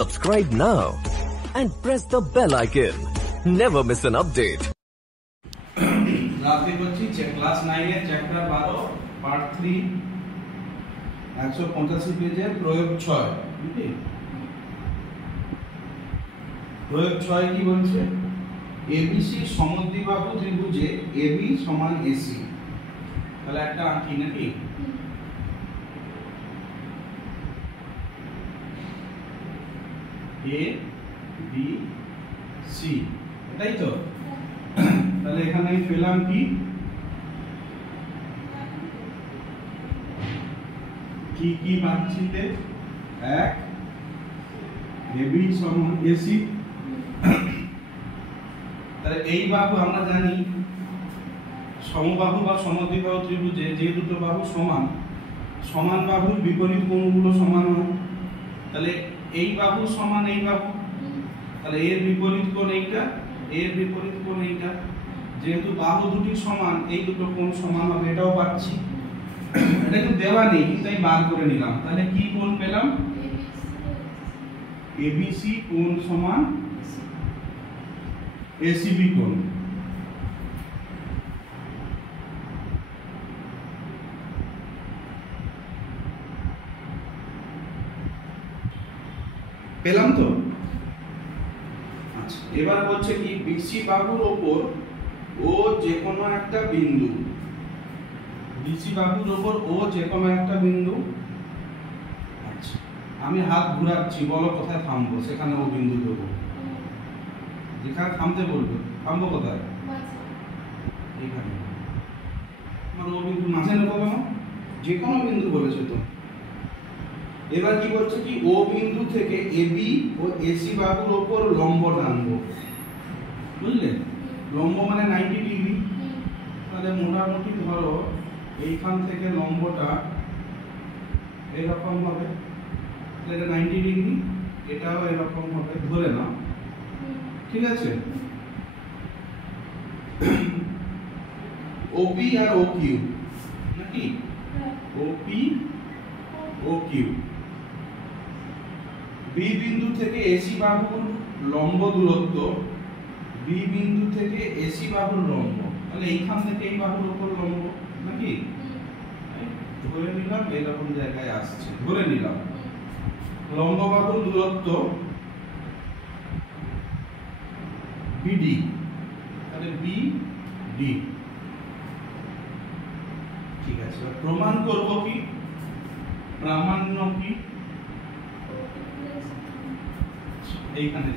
Subscribe now and press the bell icon. Never miss an update. রাতে বলছি class 9 এর chapter 12 part 3 185 পেজে প্রয়োগ 6 বুঝলি প্রয়োগ 6 কি বলছে ABC সমদ্বিবাহু ত্রিভুজে AB সমান AC তাহলে একটা আঁকি নাকি A B C এটাই তো তাহলে এখানে আমি পেলাম কি কি পাচ্ছি তে 1 AB সমান AC তাহলে এই বাহু আমরা জানি সমবাহু বা সমদ্বিবাহু ত্রিভুজে যে দুটো বাহু সমান সমান বাহুর বিপরীত কোণগুলো সমান হয় তাহলে এই বাহু সমান এই বাহু তাহলে এর বিপরীত কোণ এইটা এর বিপরীত কোণ এইটা যেহেতু বাহু দুটি সমান এই দুটো কোণ সমান হবে এটাও পাচ্ছি এটা কিন্তু দেওয়া নেই কিন্তু আমি বার করে নিলাম তাহলে কি কোণ পেলাম ABC কোণ সমান ACB কোণ পেলাম তো আচ্ছা এবার বলছে কি BC বাহুর উপর ও যে কোনো একটা বিন্দু BC বাহুর উপর ও যে কোনো একটা বিন্দু আচ্ছা আমি হাত ঘোরাচ্ছি বলো কোথায় থামবো সেখানে ও বিন্দু দেবো যেখানে থামতে বলবে থামবো কোথায় এইখানে মানে ও বিন্দু মাঝে নেবো কেন যে কোনো বিন্দু বলেছে তো এবার কি বলছে কি ও বিন্দু থেকে AB ও AC বাহুর উপর লম্ব টানবো বুঝলে লম্ব মানে 90 ডিগ্রি তাহলে মোটামুটি ধরো এইখান থেকে লম্বটা এরকম হবে এটা 90 ডিগ্রি এটাও এরকম হবে ধরে নাও ঠিক আছে OP আর OQ নাকি OP OQ B বিন্দু থেকে AC বাহুর লম্ব দূরত্ব B বিন্দু থেকে AC বাহুর লম্ব তাহলে এইখান থেকে এই বাহুর উপর লম্ব নাকি ধরে নিলাম এরকম জায়গায় আসছে ধরে নিলাম লম্ব বাহুর দূরত্ব BD তাহলে BD ঠিক আছে প্রমাণ করব কি প্রামাণ্য কি এইখানে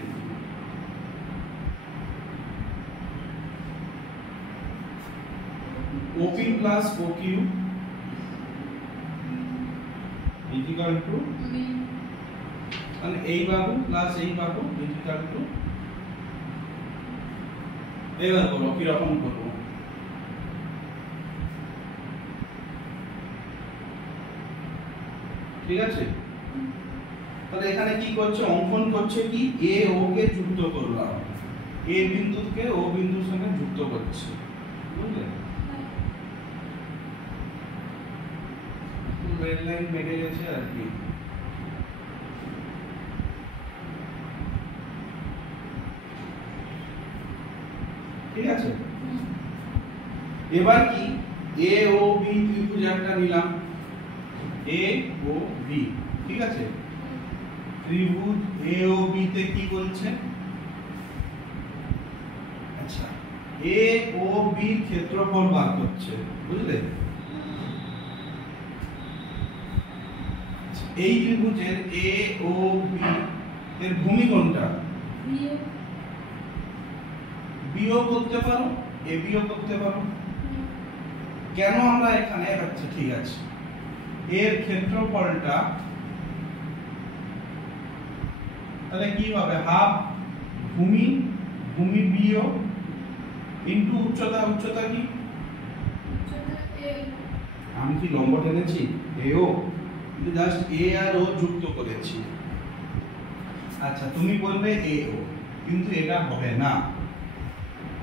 OP plus OQ equal to মানে এই বাহু প্লাস এই বাহু ইকুয়াল টু এবার বলো কি রকম করব ঠিক আছে তাহলে এখানে কি করছে অঙ্কন করছে কি A O কে যুক্ত করলাম A বিন্দুকে O বিন্দুর সঙ্গে যুক্ত করছে বুঝলে রেড লাইন মেরে গেছে আর কি ঠিক আছে এবার কি A O B ত্রিভুজ একটা নিলাম A O B ঠিক আছে ত্রিভুজ A O B তে কি বলছে আচ্ছা A O B এর ক্ষেত্রফল বার করছে বুঝলে এই ত্রিভুজের A O B এর ভূমি কোনটা বিয়োগ করতে পারো A বিয়োগ করতে পারো কেন আমরা এখানে আচ্ছা ঠিক আছে এর ক্ষেত্রফলটা তাহলে কি হবে হাফ ভূমি বিয়োগ ইনটু উচ্চতা কি আমি কি লম্ব টেনেছি AO কিন্তু জাস্ট A আর O যুক্ত করেছি আচ্ছা তুমি বলবে AO কিন্তু এটা হবে না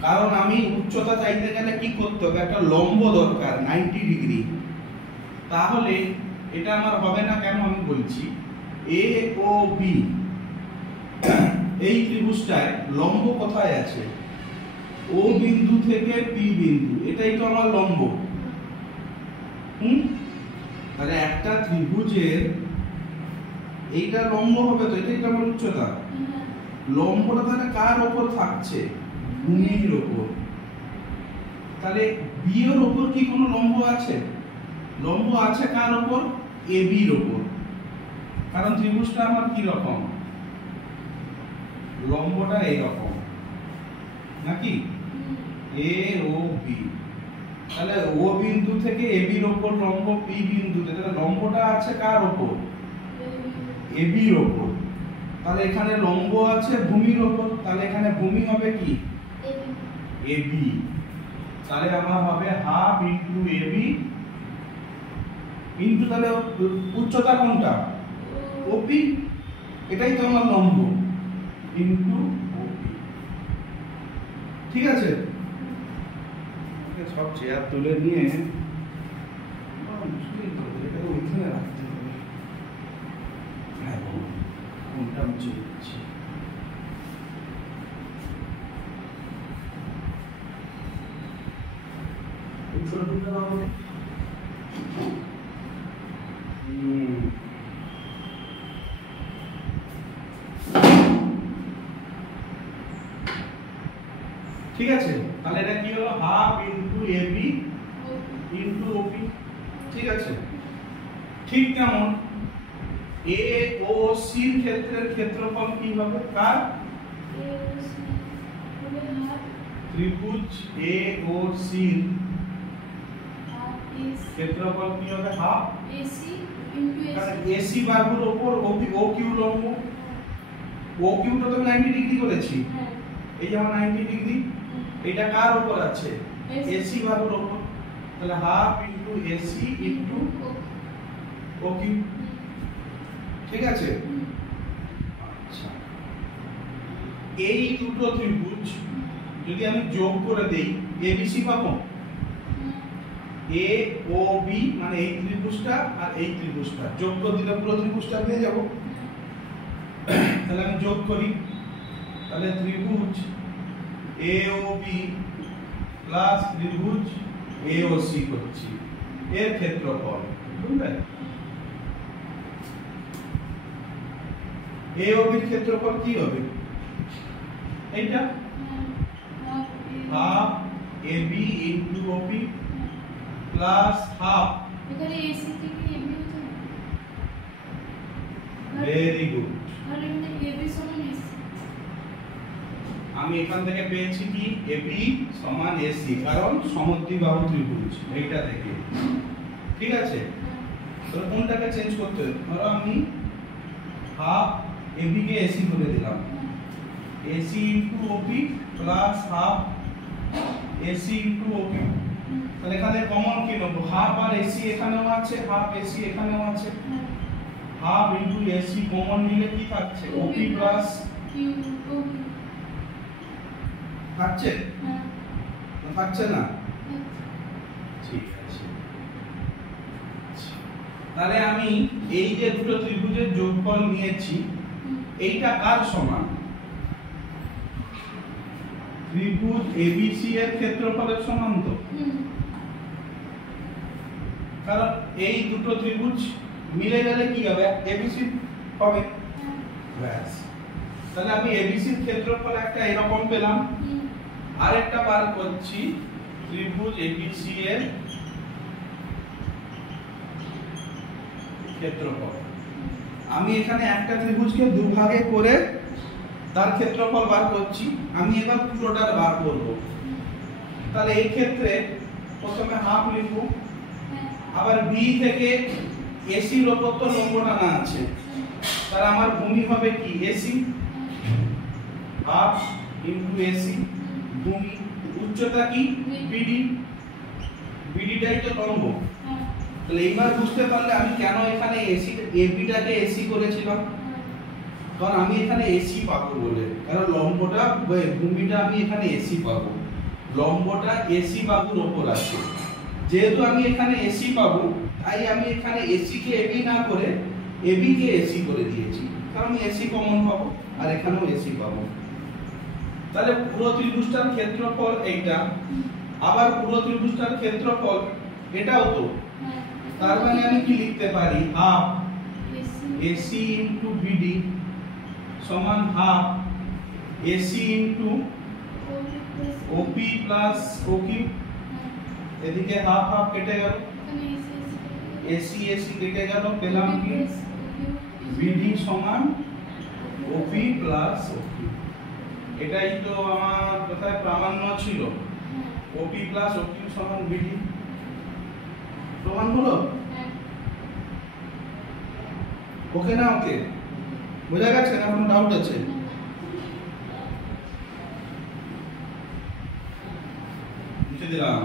কারণ আমি উচ্চতা চাইতে গেলে কি করতে হবে একটা লম্ব দরকার 90 ডিগ্রি তাহলে এটা আমার হবে না কেন আমি বলছি A ও B এই ত্রিভুজটায় লম্ব কোথায় আছে? ও বিন্দু থেকে পি বিন্দু, এটাই তো আমার লম্ব। তাহলে একটা ত্রিভুজের এইটা লম্ব হবে, তো এটাই তো আমার উচ্চতা। লম্বটা তাহলে কার উপর থাকছে? ভূমির উপর। তাহলে বি এর উপর কি কোনো লম্ব আছে? লম্ব আছে কার উপর? এ বি এর উপর। কারণ ত্রিভুজটা আমার কি রকম? লম্বটা এই রকম নাকি? এ ও বি। তাহলে ও বিন্দু থেকে এ বির উপর লম্ব পি বিন্দুতে, তাহলে লম্বটা আছে কার উপর? এ বি এর উপর। তাহলে এখানে লম্ব আছে ভূমির উপর, তাহলে এখানে ভূমি হবে কি? A B. তাহলে আমার হবে half into a B into, তাহলে উচ্চতা কোনটা? ওপি, এটাই তো আমার লম্ব, ইনটু ওপি। ঠিক আছে? সব চেয়ার তুলে নিয়ে এটা ওইখানে রাখতে হবে। হ্যাঁ, কোনটা মুছে দিচ্ছি। ঠিক আছে, তাহলে এটা কি হলো? Half into a B into ওপি। ঠিক আছে, ঠিক কেমন এ ও সি এর ক্ষেত্রের ক্ষেত্রফল কি হবে? কার? ত্রিভুজ এ ও সি ক্ষেত্রফল কি হবে? হাফ এসি ইনটু এসি বাহুর উপর ও কিউ লম্ব। ও কিউটা তো 90 ডিগ্রি করেছি, এই যে আমার 90 ডিগ্রি, এটা কার উপর আছে? এসি বাহুর উপর। তাহলে half into AC into O Q. ঠিক আছে? আচ্ছা, এই দুটো ত্রিভুজ যদি আমি যোগ করে দেই, এবিসি পাবো। এ ও বি মানে এই ত্রিভুজটা আর এই ত্রিভুজটা যোগ করে দিলে পুরো ত্রিভুজটা পেয়ে যাব। তাহলে আমি যোগ করি, তাহলে ত্রিভুজ এ ও বি প্লাস ত্রিভুজ এ ও সি করছি, এর ক্ষেত্রফল বুঝলেন? এ ও বি এর ক্ষেত্রফল কি হবে? এইটা half A B into O B plus half, এখানে এসি থেকে এবি হচ্ছে। Very good. আর এখানে এবি সমান এসি। আমি এখান থেকে পেয়েছি কি? এবি সমান এসি, কারণ সমদ্বিবাহু ত্রিভুজ এইটা থেকে। ঠিক আছে, তো কোনটাকে চেঞ্জ করতে হবে? ধরো আমি হাফ এবি কে এসি করে দিলাম, এসি ইনটু ওপি plus half AC into OP. তাহলে এখানে কমন কি নেব? হাফ আর এসি এখানেও আছে, হাফ এসি এখানেও আছে। হাফ ইনটু এসি কমন নিলে কি থাকছে? ওপি প্লাস কিউ ওপি থাকছে হ্যাঁ না থাকছে না? ঠিক আছে, তাহলে আমি এই যে দুটো ত্রিভুজের যোগফল নিয়েছি, এইটা কার সমান? ত্রিভুজ এবিসি এর ক্ষেত্রফলের সমান তো। কারণ এই দুটো ত্রিভুজ মিলে গেলে কি হবে? এবিসি হবে। ব্যাস, তাহলে আমি এবিসি এর ক্ষেত্রফল একটা এরকম পেলাম। আরেকটা বার করছি ত্রিভুজ এবিসি এর ক্ষেত্রফল। আমি এখানে একটা ত্রিভুজকে দুভাগে করে তার ক্ষেত্রফল বার করছি, আমি এবার পুরোটার বার করব। তাহলে এই ক্ষেত্রে প্রথমে হাফ লিখব, আবার বি থেকে এসি এর উপর তো লম্ব টানা আছে, তাহলে আমার ভূমি হবে কি? এসি, হাফ ইনটু এসি ভূমি। উচ্চতা কি? বিডি, বিডিটাই তো লম্ব। তাহলে এইবার বুঝতে পারলে আমি কেন এখানে এসি এবিটাকে এসি করেছিলাম, কারণ আমি এখানে এসি পাবো বলে। কারণ লম্বটা ভূমিটা আমি এখানে এসি পাবো, লম্বটা এসি বাহুর উপর আছে। যেহেতু আমি এখানে এসি পাবো, তাই আমি এখানে এসি কে এবি না করে এবি কে এসি করে দিয়েছি। কারণ এসি কমন পাবো আর এখানেও এসি পাবো। তাহলে পুরো ত্রিভুজটার ক্ষেত্রফল এইটা, আবার পুরো ত্রিভুজটার ক্ষেত্রফল এটাও তো, তার মানে আমি কি লিখতে পারি হাফ এসি ইনটু বিডি সমান হাফ এসি ইনটু ওপি প্লাস ওকিউ। এদিকে হাফ হাফ কেটে গেল, এসি এসি কেটে গেল, পেলাম কি বিডি সমান ওপি প্লাস ওকিউ। এটাই তো আমার কোথায় প্রামাণ্য ছিল, ওপি প্লাস ওকিউ সমান বিডি। প্রমাণ হলো? ওকে না ওকে? বোঝা গেছে না কোনো ডাউট আছে? লিখে দিলাম।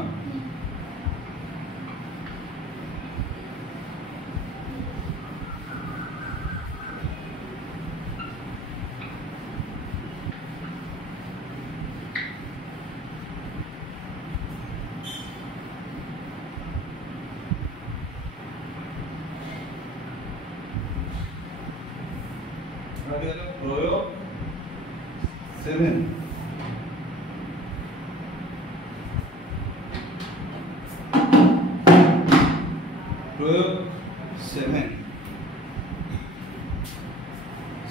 প্রয়োগ 7 প্রয়োগ 7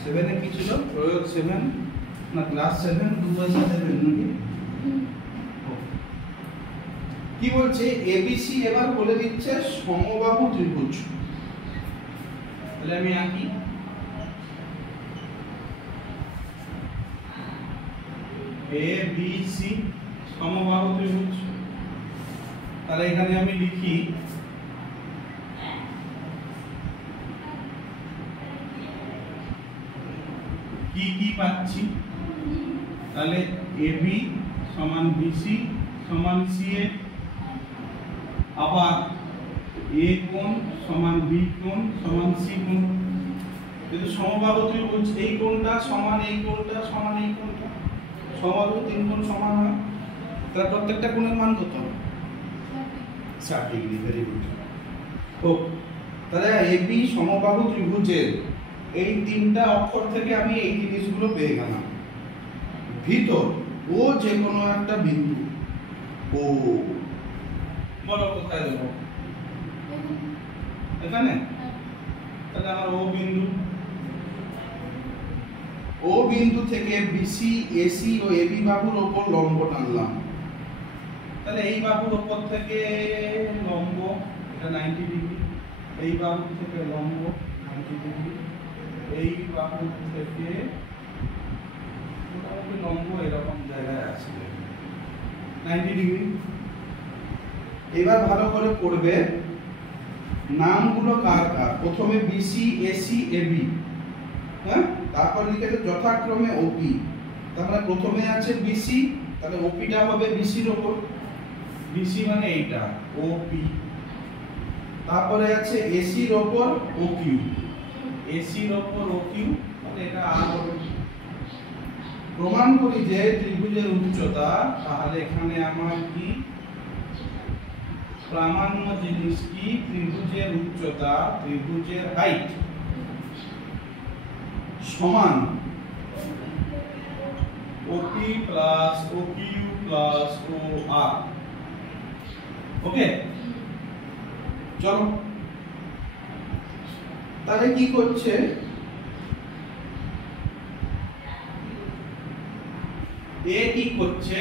7 এ কি ছিল? প্রয়োগ 7 না ক্লাস 7 2007 নাকি? কি বলছে এবিসি এবার বলে দিচ্ছে সমবাহু ত্রিভুজ। তাহলে আমি আঁকি এ বি সি সমবাহু ত্রিভুজ। তাহলে এখানে আমি লিখি কি কি পাচ্ছি, তাহলে এবি সমান বিসি সমান সিএ, আবার এ কোণ সমান বি কোণ সমান সি কোণ। যদি সমবাহু ত্রিভুজ এই কোণটা সমান এই কোণটা সমান এই কোণটা, সমবাহু তিন কোণ সমান হয়, তাহলে প্রত্যেকটা কোণের মান কত? 60 ডিগ্রি। Very good. তো তাহলে এবি সমবাহু ত্রিভুজের এই তিনটা অক্ষর থেকে আমি এই জিনিসগুলো পেয়ে গেলাম। ভিতর ও যে কোনো একটা বিন্দু, ও বলো কোথায় দেবো? এখানে। তাহলে আমার ও বিন্দু, ও বিন্দু থেকে বিসি এসি ও এবি বাহুর উপর লম্ব টানলাম। তাহলে এই বাহুর উপর থেকে লম্ব এটা 90 ডিগ্রি, এই বাহু থেকে লম্ব 90 ডিগ্রি, এই বাহু থেকে মোটামুটি লম্ব এরকম জায়গায় আছে 90 ডিগ্রি। এবার ভালো করে পড়বে নামগুলো কার কার। প্রথমে বিসি এসি এবি, হ্যাঁ, তারপর লিখেছে যথাক্রমে ওপি। তাহলে প্রথমে আছে বিসি, তাহলে ওপিটা হবে বিসির উপর, বিসি মানে এইটা ওপি। তারপরে আছে এসির উপর ওকিউ, এসির উপর ওকিউ, মানে এটা আর হবে। প্রমাণ করি যে ত্রিভুজের উচ্চতা, তাহলে এখানে আমার কি প্রামাণ্য জিনিস কি? ত্রিভুজের উচ্চতা, ত্রিভুজের হাইট সমান ওপি প্লাস ওকিউ প্লাস ও আর। ওকে, চলো তাহলে কি করছে? এ কি করছে?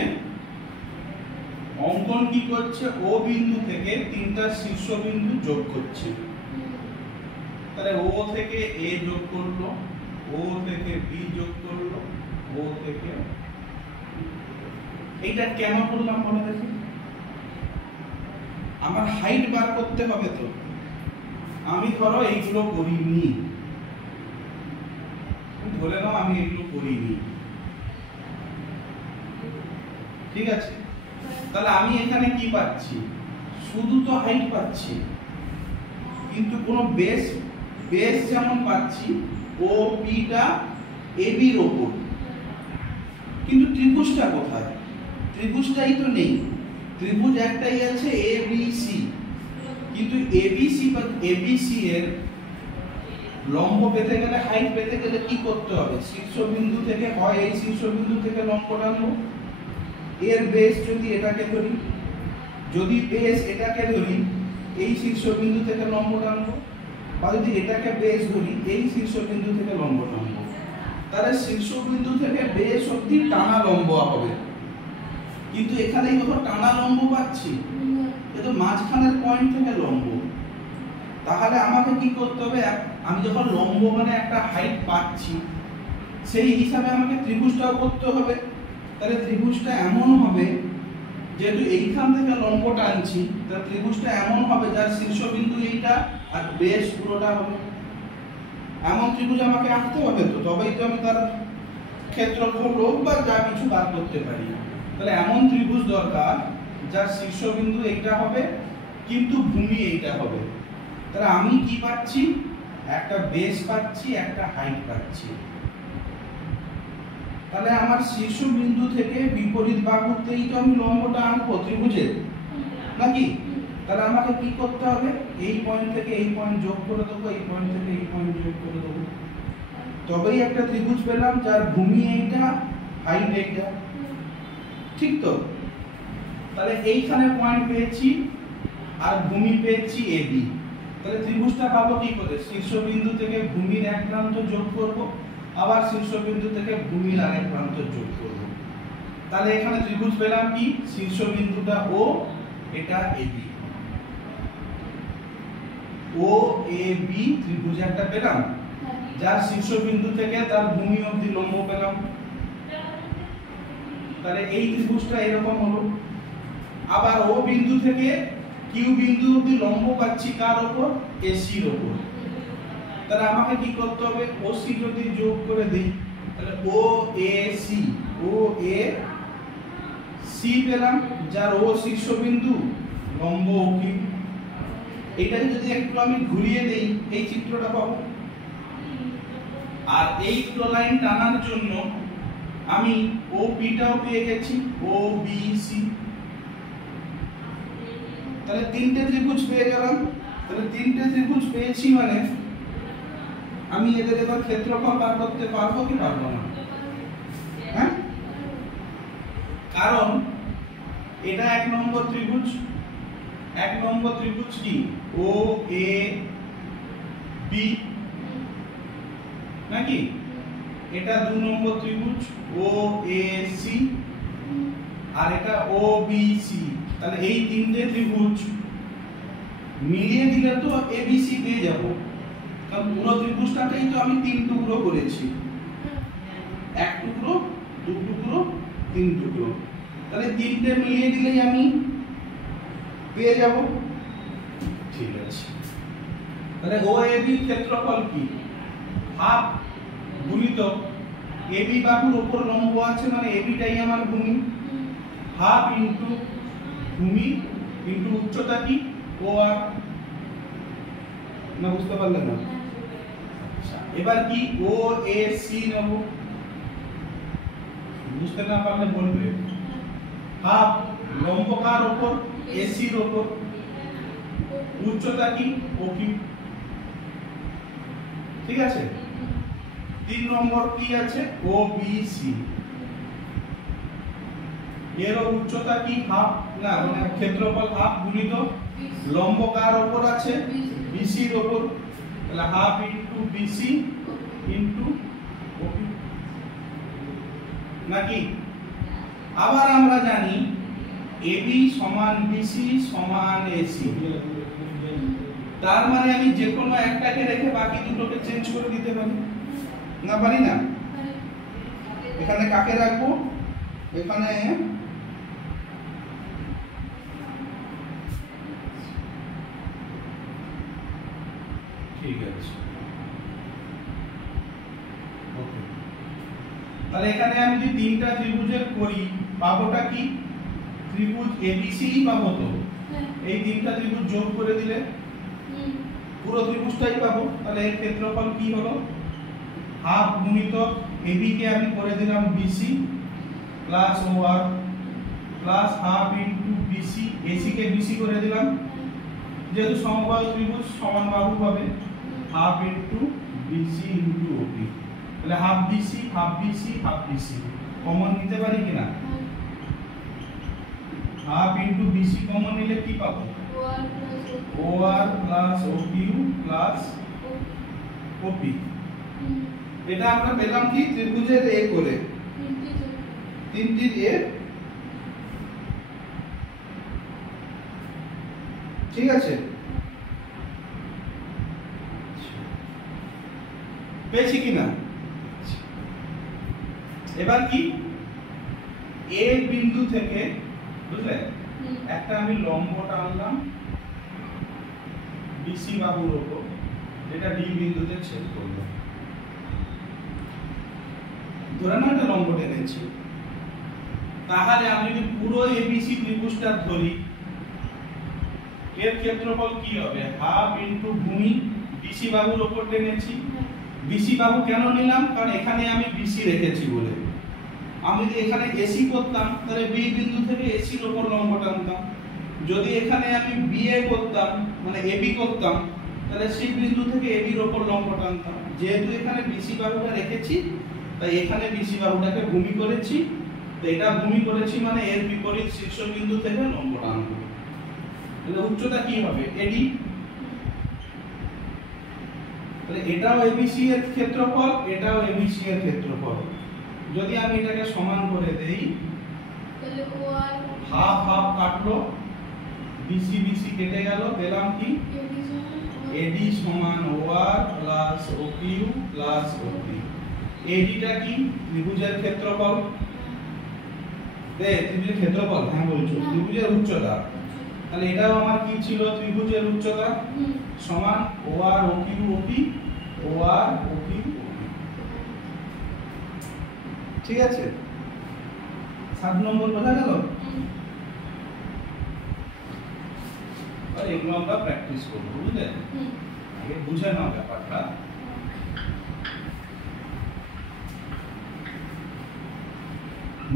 অঙ্কন কি করছে? ও বিন্দু থেকে তিনটা শীর্ষবিন্দু যোগ করছে। তাহলে ও থেকে এ যোগ করলো, ও থেকে বি যোগ করলো, ও থেকে। এইটা কেন করলাম বলে দেখি? আমার হাইট বার করতে হবে তো। আমি ধরো এইগুলো করিনি, ধরে নাও আমি এগুলো করিনি, ঠিক আছে? তাহলে আমি এখানে কি পাচ্ছি? শুধু তো হাইট পাচ্ছি, কিন্তু কোনো বেস যেমন পাচ্ছি ও পিটা এবির ওপর, কিন্তু ত্রিভুজটা কোথায়? ত্রিভুজটাই তো নেই। ত্রিভুজ একটাই আছে এবিসি, কিন্তু এবিসি বা এবিসি এর লম্ব পেতে গেলে হাইট পেতে গেলে কি করতে হবে? শীর্ষবিন্দু থেকে হয় এই শীর্ষবিন্দু থেকে লম্ব টানবো, এর বেস যদি এটাকে ধরি, যদি বেস এটাকে ধরি এই শীর্ষবিন্দু থেকে লম্ব টানবো, বা যদি এটাকে বেস ধরি এই শীর্ষবিন্দু থেকে লম্ব টানবো, তাহলে শীর্ষবিন্দু থেকে বেস অবধি টানা লম্ব হবে। কিন্তু এখানে যখন টানা লম্ব পাচ্ছি, এটা মাঝখানের পয়েন্ট থেকে লম্ব, তাহলে আমাকে কি করতে হবে? আমি যখন লম্ব মানে একটা হাইট পাচ্ছি, সেই হিসাবে আমাকে ত্রিভুজটাও করতে হবে। তাহলে ত্রিভুজটা এমন হবে, যেহেতু এইখান থেকে লম্ব টানছি, তাহলে ত্রিভুজটা এমন হবে যার শীর্ষবিন্দু এইটা আর বেস পুরোটা হবে। এমন ত্রিভুজ আমাকে আঁকতে হবে, তো তবেই তো আমি তার ক্ষেত্রফল হোক বা যা কিছু বার করতে পারি। তাহলে এমন ত্রিভুজ দরকার যার শীর্ষবিন্দু এইটা হবে কিন্তু ভূমি এইটা হবে। তাহলে আমি কি পাচ্ছি? একটা বেস পাচ্ছি, একটা হাইট পাচ্ছি। তাহলে আমার শীর্ষবিন্দু থেকে বিপরীত বাহুতেই তো আমি লম্বটা আঁকবো ত্রিভুজের, নাকি? তাহলে আমাকে কি করতে হবে? এই পয়েন্ট থেকে এই পয়েন্ট যোগ করে দেবো, এই পয়েন্ট থেকে এই পয়েন্ট যোগ করে দেবো, তবেই একটা ত্রিভুজ পেলাম যার ভূমি এইটা, হাইট এইটা। ঠিক তো? তাহলে এইখানে পয়েন্ট পেয়েছি আর ভূমি পেয়েছি এবি। তাহলে ত্রিভুজটা পাবো কি করে? শীর্ষবিন্দু থেকে ভূমির এক প্রান্ত যোগ করব, আবার শীর্ষবিন্দু থেকে ভূমির আরেক প্রান্ত যোগ করব। তাহলে এখানে ত্রিভুজ পেলাম কি? শীর্ষবিন্দুটা ও, এটা এবি, ও এ বি ত্রিভুজ একটা পেলাম, যার শীর্ষবিন্দু থেকে তার ভূমি অবধি লম্ব পেলাম। তাহলে এই ত্রিভুজটা এরকম হলো। আবার ও বিন্দু থেকে কিউ বিন্দু অবধি লম্ব পাচ্ছি কার উপর? এসি এর উপর। তাহলে আমাকে কি করতে হবে? ওসি যদি যোগ করে দেই, তাহলে ও A C, O A C পেলাম, যার ও শীর্ষবিন্দু, লম্ব ও কিউ। এইটাকে যদি একটু আমি ঘুরিয়ে দেই, এই চিত্রটা পাবো। আর এই লাইন টানার জন্য আমি ও বিটাও পেয়ে গেছি, ও বি সি। তাহলে তিনটে ত্রিভুজ পেয়ে গেলাম। তাহলে তিনটে ত্রিভুজ পেয়েছি মানে আমি এদের এবার ক্ষেত্রফল বার করতে পারবো কি পারবো না? হ্যাঁ, কারণ এটা এক নম্বর ত্রিভুজ। এক নম্বর ত্রিভুজ কি? ও এ বি, নাকি? এটা দু নম্বর ত্রিভুজ ও এ সি, আর এটা ও বি সি। তাহলে এই তিনটে ত্রিভুজ মিলিয়ে দিলে তো এবিসি পেয়ে যাব, কারণ পুরো ত্রিভুজটাকেই তো আমি তিন টুকরো করেছি, এক টুকরো, দু টুকরো, তিন টুকরো। তাহলে তিনটে মিলিয়ে দিলেই আমি পেয়ে যাব। ঠিক আছে, তাহলে ও এ বি ক্ষেত্রফল কি? হাফ গুণিত এবি বাহুর উপর লম্ব আছে, মানে এবিটাই আমার ভূমি, হাফ ইনটু ভূমি ইনটু উচ্চতা কি? ও আর। না বুঝতে পারলেন না? এবার কি? ও এ সি নেব, বুঝতে না পারলে বলবে। হাফ লম্ব কার উপর? এসি এর উপর, উচ্চতা কি? O Q. ঠিক আছে। 3 নম্বর কি আছে? ও বি সি, এর উচ্চতা কি? হাফ, না মানে ক্ষেত্রফল হাফ গুণিত লম্ব কার উপর আছে? বিসি এর উপর, তাহলে half into BC into O Q, নাকি? আবার আমরা জানি এবি সমান বিসি সমান এসি। তার মানে আমি যে কোনো একটাকে রেখে বাকি দুটোকে চেঞ্জ করে দিতে পারি, না পারি না? এখানে কাকে রাখবো? এখানে ঠিক আছে, ওকে। তাহলে এখানে আমি যদি তিনটা ত্রিভুজের করি, পাবোটা কি? ত্রিভুজ এবিসি পাবো। তো এই তিনটা ত্রিভুজ যোগ করে দিলে পুরো ত্রিভুজটাই পাবো। তাহলে এর ক্ষেত্রফল কি হলো? হাফ গুণিত এবি কে আমি করে দিলাম BC plus O R plus half into BC, AC কে বিসি করে দিলাম, যেহেতু সমবাহু ত্রিভুজ সমান বাহু হবে, half into BC into OP, তাহলে half BC half BC half BC common নিতে পারি কিনা? হাফ ইনটু বিসি কমন নিলে কি পাবো? ওআর প্লাস ওকিউ প্লাস ওপি। এটা আমরা পেলাম কি ত্রিভুজের এ করে, তিনটির এ, ঠিক আছে? পেয়েছি কিনা? এবার কি এ বিন্দু থেকে, বুঝলে, একটা আমি লম্ব টানলাম বিসি বাহুর উপর, যেটা ডি বিন্দুতে ছেদ করলো। ধরে নাও একটা লম্ব টেনেছি, তাহলে আমি যদি পুরো এবিসি ত্রিভুজটা ধরি, এর ক্ষেত্রফল কি হবে? হাফ ইনটু ভূমি, বিসি বাহুর উপর টেনেছি। বিসি বাহু কেন নিলাম? কারণ এখানে আমি বিসি রেখেছি বলে। আমি যদি এখানে এসি করতাম তাহলে বি বিন্দু থেকে এসির উপর লম্ব টানতাম। যদি এখানে আমি বিএ করতাম মানে এবি করতাম তাহলে সি বিন্দু থেকে এবির উপর লম্ব টানতাম। যেহেতু এখানে বিসি বাহুটা রেখেছি তাই এখানে বিসি বাহুটাকে ভূমি করেছি। তো এটা ভূমি করেছি মানে এর বিপরীত শীর্ষবিন্দু থেকে লম্ব টানবো। তাহলে উচ্চতা কি হবে? এডি। তাহলে এটাও এবিসি এর ক্ষেত্রফল, এটাও এবিসি এর ক্ষেত্রফল। যদি আমি এটাকে সমান করে দেই তাহলে ওআর হাফ হাফ কাটলো, বিসি বিসি কেটে গেল, পেলাম কি এডি সমান ওআর প্লাস ওকিউ প্লাস ওপি। এডিটা কি? ত্রিভুজের ক্ষেত্রফল। ত্রিভুজের ক্ষেত্রফল, হ্যাঁ বলছো, ত্রিভুজের উচ্চতা। তাহলে এটাও আমার কি ছিল? ত্রিভুজের উচ্চতা সমান OR OQ OP, OR OQ OP. ঠিক আছে? 7 নম্বর বোঝা গেল? আর এগুলো আমরা প্র্যাকটিস করব, বুঝলে? আগে বুঝে নাও ব্যাপারটা।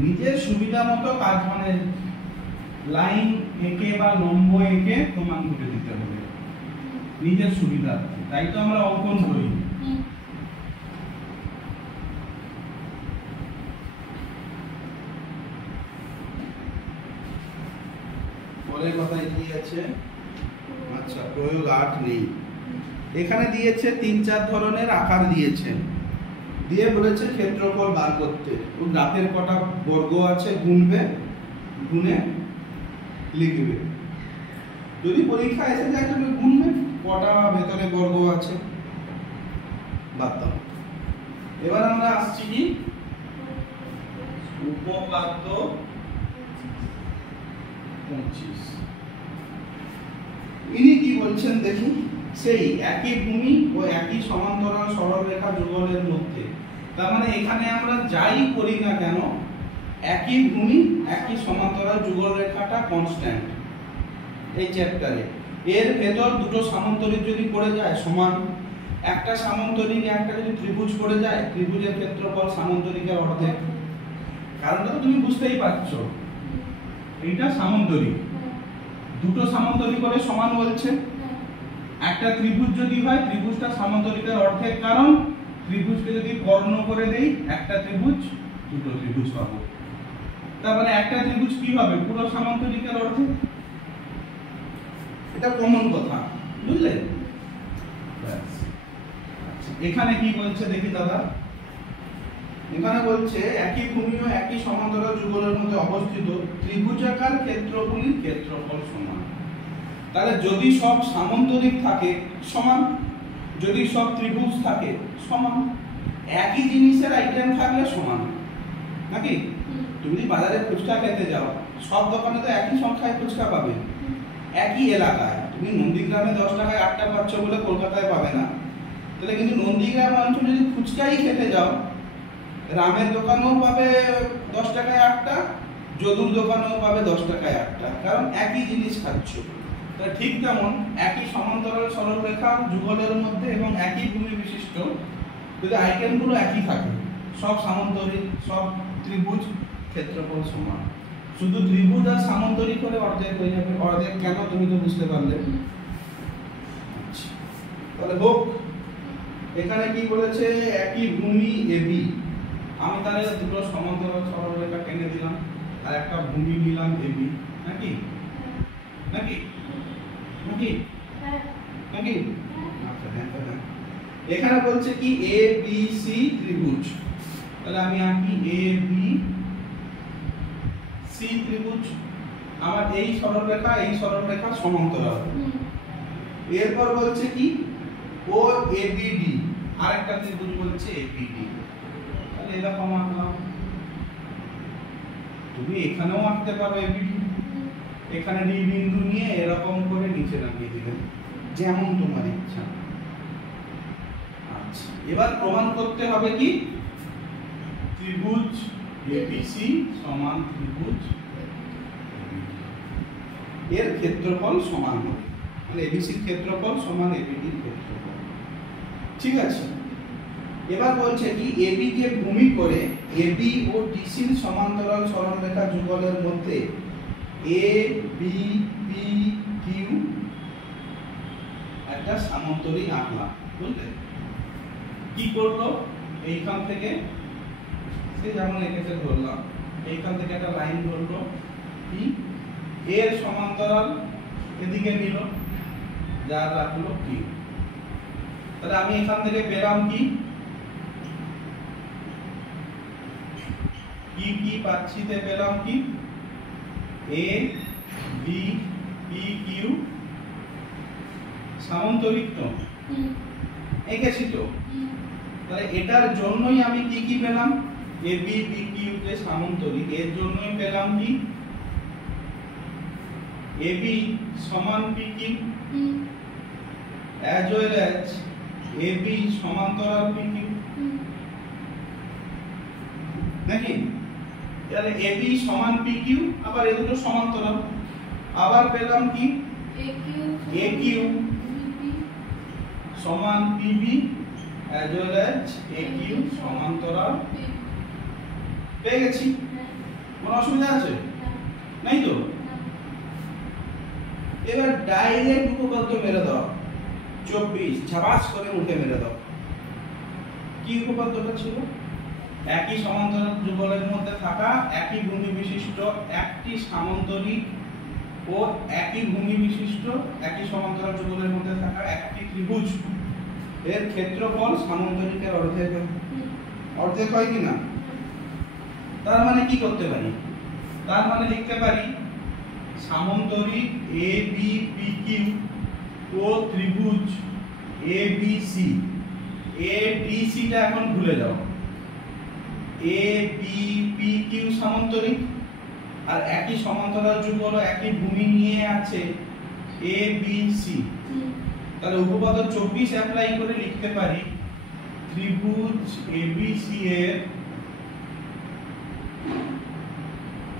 নিজের সুবিধা মতো কাজ, মানে লাইন এঁকে বা লম্ব এঁকে প্রমাণ করে দিতে হবে নিজের সুবিধার্থে। তাই তো আমরা অঙ্কন করি। পরের কথায় কি আছে? আচ্ছা, প্রয়োগ 8 নেই। এখানে দিয়েছে 3-4 ধরনের আকার দিয়েছে, দিয়ে বলেছে ক্ষেত্রফল বার করতে। ও গ্রাফের কটা বর্গ আছে গুনবে, গুনে লিখবে। যদি পরীক্ষা এসে যায় তাহলে গুনবে কটা ভেতরে বর্গ আছে, বাদ দাও। এবার আমরা আসছি কি উপপাদ্য 25। ইনি কি বলছেন দেখি? সেই একই ভূমি ও একই সমান্তরাল সরলরেখা যুগলের মধ্যে, তার মানে এখানে আমরা যাই করি না কেন একই ভূমি একই সমান্তরাল যুগল রেখাটা কনস্ট্যান্ট। এই চ্যাপ্টারে এর ভেতর দুটো সামান্তরিক যদি পড়ে যায় সমান, একটা সামান্তরিক একটা যদি ত্রিভুজ পড়ে যায়, ত্রিভুজের ক্ষেত্রফল সামান্তরিকের অর্ধেক। কারণটা তো তুমি বুঝতেই পারছো, এইটা সামান্তরিক, দুটো সামান্তরিক করে সমান বলছে। একটা ত্রিভুজ যদি হয় ত্রিভুজটা সামান্তরিকের অর্ধেক, কারণ ত্রিভুজকে যদি কর্ণ করে দেই একটা ত্রিভুজ দুটো ত্রিভুজ পাবো। তার মানে একটা ত্রিভুজ কি হবে? পুরো সামান্তরিকের অর্ধেক। এটা কমন কথা, বুঝলে? এখানে কি বলছে দেখি দাদা? এখানে বলছে একই ভূমি ও একই সমান্তরাল যুগলের মধ্যে অবস্থিত ত্রিভুজাকার ক্ষেত্রগুলির ক্ষেত্রফল সমান। তাহলে যদি সব সামান্তরিক থাকে সমান, যদি সব ত্রিভুজ থাকে সমান। একই জিনিসের আইটেম থাকলে সমান, নাকি? তুমি যদি বাজারে ফুচকা খেতে যাও, সব দোকানে তো একই সংখ্যায় ফুচকা পাবে, একই এলাকায়। তুমি নন্দীগ্রামে 10 টাকায় 8টা পাচ্ছ বলে কলকাতায় পাবে না। তাহলে কিন্তু নন্দীগ্রাম অঞ্চলে যদি ফুচকাই খেতে যাও, রামের দোকানেও পাবে 10 টাকায় 8টা, যদুর দোকানেও পাবে 10 টাকায় 8টা, কারণ একই জিনিস খাচ্ছ। তাহলে ঠিক তেমন একই সমান্তরাল সরলরেখা যুগলের মধ্যে এবং একই ভূমি বিশিষ্ট যদি আইটেমগুলো একই থাকে, সব সামান্তরিক, সব ত্রিভুজ, ক্ষেত্রফল সমান। শুধু ত্রিভুজ আর সামান্তরিক করে অর্ধেক হয়ে যাবে। অর্ধেক কেন তুমি তো বুঝতে পারলে। তাহলে হোক। এখানে কি বলেছে একই ভূমি এবি, আমি তাহলে দুটো সমান্তরাল সরলরেখা টেনে দিলাম আর একটা ভূমি নিলাম এবি, নাকি নাকি নাকি নাকি আচ্ছা দেখো এখানে বলছে কি এ বি সি ত্রিভুজ, তাহলে আমি আঁকি এ বি সি ত্রিভুজ, আমার এই সরলরেখা সমান্তরাল। এরপর বলছে কি ও এবিডি, আরেকটা ত্রিভুজ বলছে এবিডি, তাহলে এরকম আঁকলাম। তুমি এখানেও আঁকতে পারো এবিডি, এখানে ডি বিন্দু নিয়ে এরকম করে নিচে নামিয়ে দিলে, যেমন তোমার ইচ্ছা। আচ্ছা, এবার প্রমাণ করতে হবে কি ত্রিভুজ এবিসি সমান ত্রিভুজ এর ক্ষেত্রফল সমান হবে, মানে এবিসির ক্ষেত্রফল সমান এবিডির ক্ষেত্রফল। ঠিক আছে, এবার বলছে কি এবি কে ভূমি করে এবি ও ডিসির সমান্তরাল সরলরেখা যুগলের মধ্যে এ বি পি কিউ একটা সামান্তরিক আঁকলাম। বুঝলে কি করলো, এইখান থেকে সে যেমন এঁকেছে ধরলাম, এইখান থেকে একটা লাইন ধরলো, কি এর সমান্তরাল এদিকে নিল, যা রাখলো কিউ। তাহলে আমি এখান থেকে পেলাম কি কি পাচ্ছি, তে পেলাম কি এ বি পি কিউ সামান্তরিক, তো এঁকেছি তো, তাহলে এটার জন্যই আমি কি পেলাম এ বি পি কিউ তে সামান্তরিক, এর জন্যই পেলাম কি এ বি সমান P Q as well as AB সমান্তরাল PQ, নাকি? তাহলে AB সমান PQ, আবার এই দুটো সমান্তরাল, আবার পেলাম কি AQ সমান PB as well as AQ সমান্তরাল, পেয়ে গেছি। কোনো অসুবিধা আছে? নাই তো? এবার ডাইরেক্ট উপপাদ্য মেরে দাও, 24 ঝাপাস করে উঠে মেরে দাও। কি উপপাদ্যটা ছিল? একই সমান্তরাল যুগলের মধ্যে থাকা একই ভূমি বিশিষ্ট একটি সামান্তরিক ও একই ভূমি বিশিষ্ট একই সমান্তরাল যুগলের মধ্যে থাকা একটি ত্রিভুজ এর ক্ষেত্রফল সামান্তরিকের অর্ধেক হয় কি না? তার মানে কি করতে পারি? তার মানে লিখতে পারি সামান্তরিক এ বি পি কিউ ও ত্রিভুজ A B C, A D C টা এখন ভুলে যাও, এ বি পি কিউ সামান্তরিক, আর একই সমান্তরাল যুগল একই ভূমি নিয়ে আছে এ বি সি। তাহলে উপপাদ্য 24 অ্যাপ্লাই করে লিখতে পারি ত্রিভুজ এ বি সি এর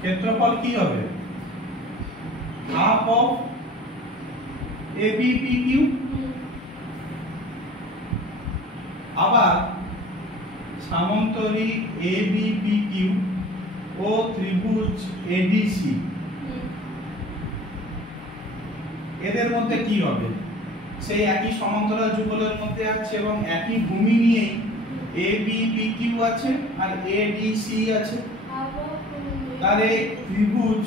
ক্ষেত্রফল কি হবে? Half of A B P Q. আবার সামান্তরিক এ বি পি কিউ ও ত্রিভুজ এডিসি, এদের মধ্যে কি হবে? সেই একই সমান্তরাল যুগলের মধ্যে আছে এবং একই ভূমি নিয়ে এ বি পি কিউ আছে আর এডিসি আছে। তাহলে ত্রিভুজ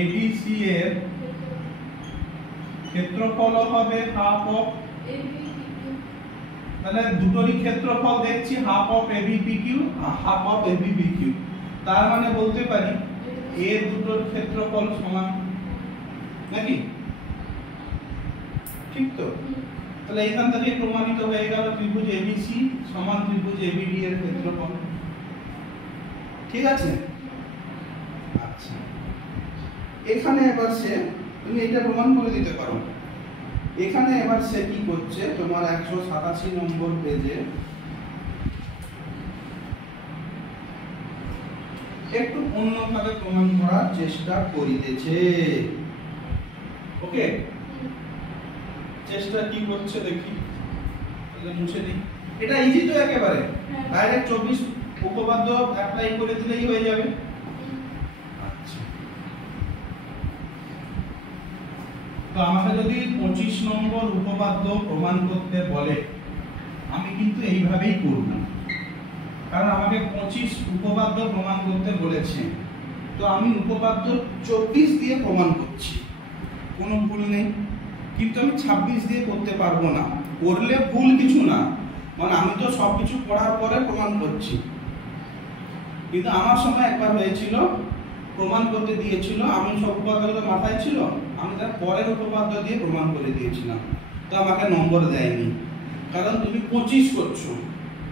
এডিসি এর ক্ষেত্রফল হবে হাফ অফ, তাহলে দুটোরই ক্ষেত্রফল দেখছি half of A B P Q আর half of A B P Q, তার মানে বলতে পারি এ দুটোর ক্ষেত্রফল সমান, নাকি? ঠিক তো? তাহলে এখান থেকে প্রমাণিত হয়ে গেল ত্রিভুজ এবিসি সমান ত্রিভুজ এবিডি এর ক্ষেত্রফল। ঠিক আছে? আচ্ছা, এখানে এবার সে, তুমি এটা প্রমাণ করে দিতে পারো। এখানে এবার সে কি করছে, তোমার 187 নম্বর পেজে একটু অন্যভাবে প্রমাণ করার চেষ্টা করিতেছে। ওকে, চেষ্টা কি করছে দেখি, তাহলে মুছে দিই। এটা ইজি তো একেবারে, ডাইরেক্ট 24 উপপাদ্য অ্যাপ্লাই করে দিলেই হয়ে যাবে। আচ্ছা, তো আমাকে যদি 25 নম্বর উপপাদ্য প্রমাণ করতে বলে আমি কিন্তু এইভাবেই করব, কারণ আমাকে 25 উপপাদ্য প্রমাণ করতে বলেছে। তো আমি উপপাদ্য 24 দিয়ে প্রমাণ করছি, কোনো ভুল নেই, কিন্তু আমি 26 দিয়ে করতে পারবো না। করলে ভুল কিছু না, মানে আমি তো সবকিছু পড়ার পরে প্রমাণ করছি। কিন্তু আমার সময় একবার হয়েছিল, প্রমাণ করতে দিয়েছিল, আমি সব উপপাদ্যগুলো মাথায় ছিল, আমি তার পরের উপপাদ্য দিয়ে প্রমাণ করে দিয়েছিলাম, তো আমাকে নম্বর দেয়নি। কারণ তুমি 25 করছো,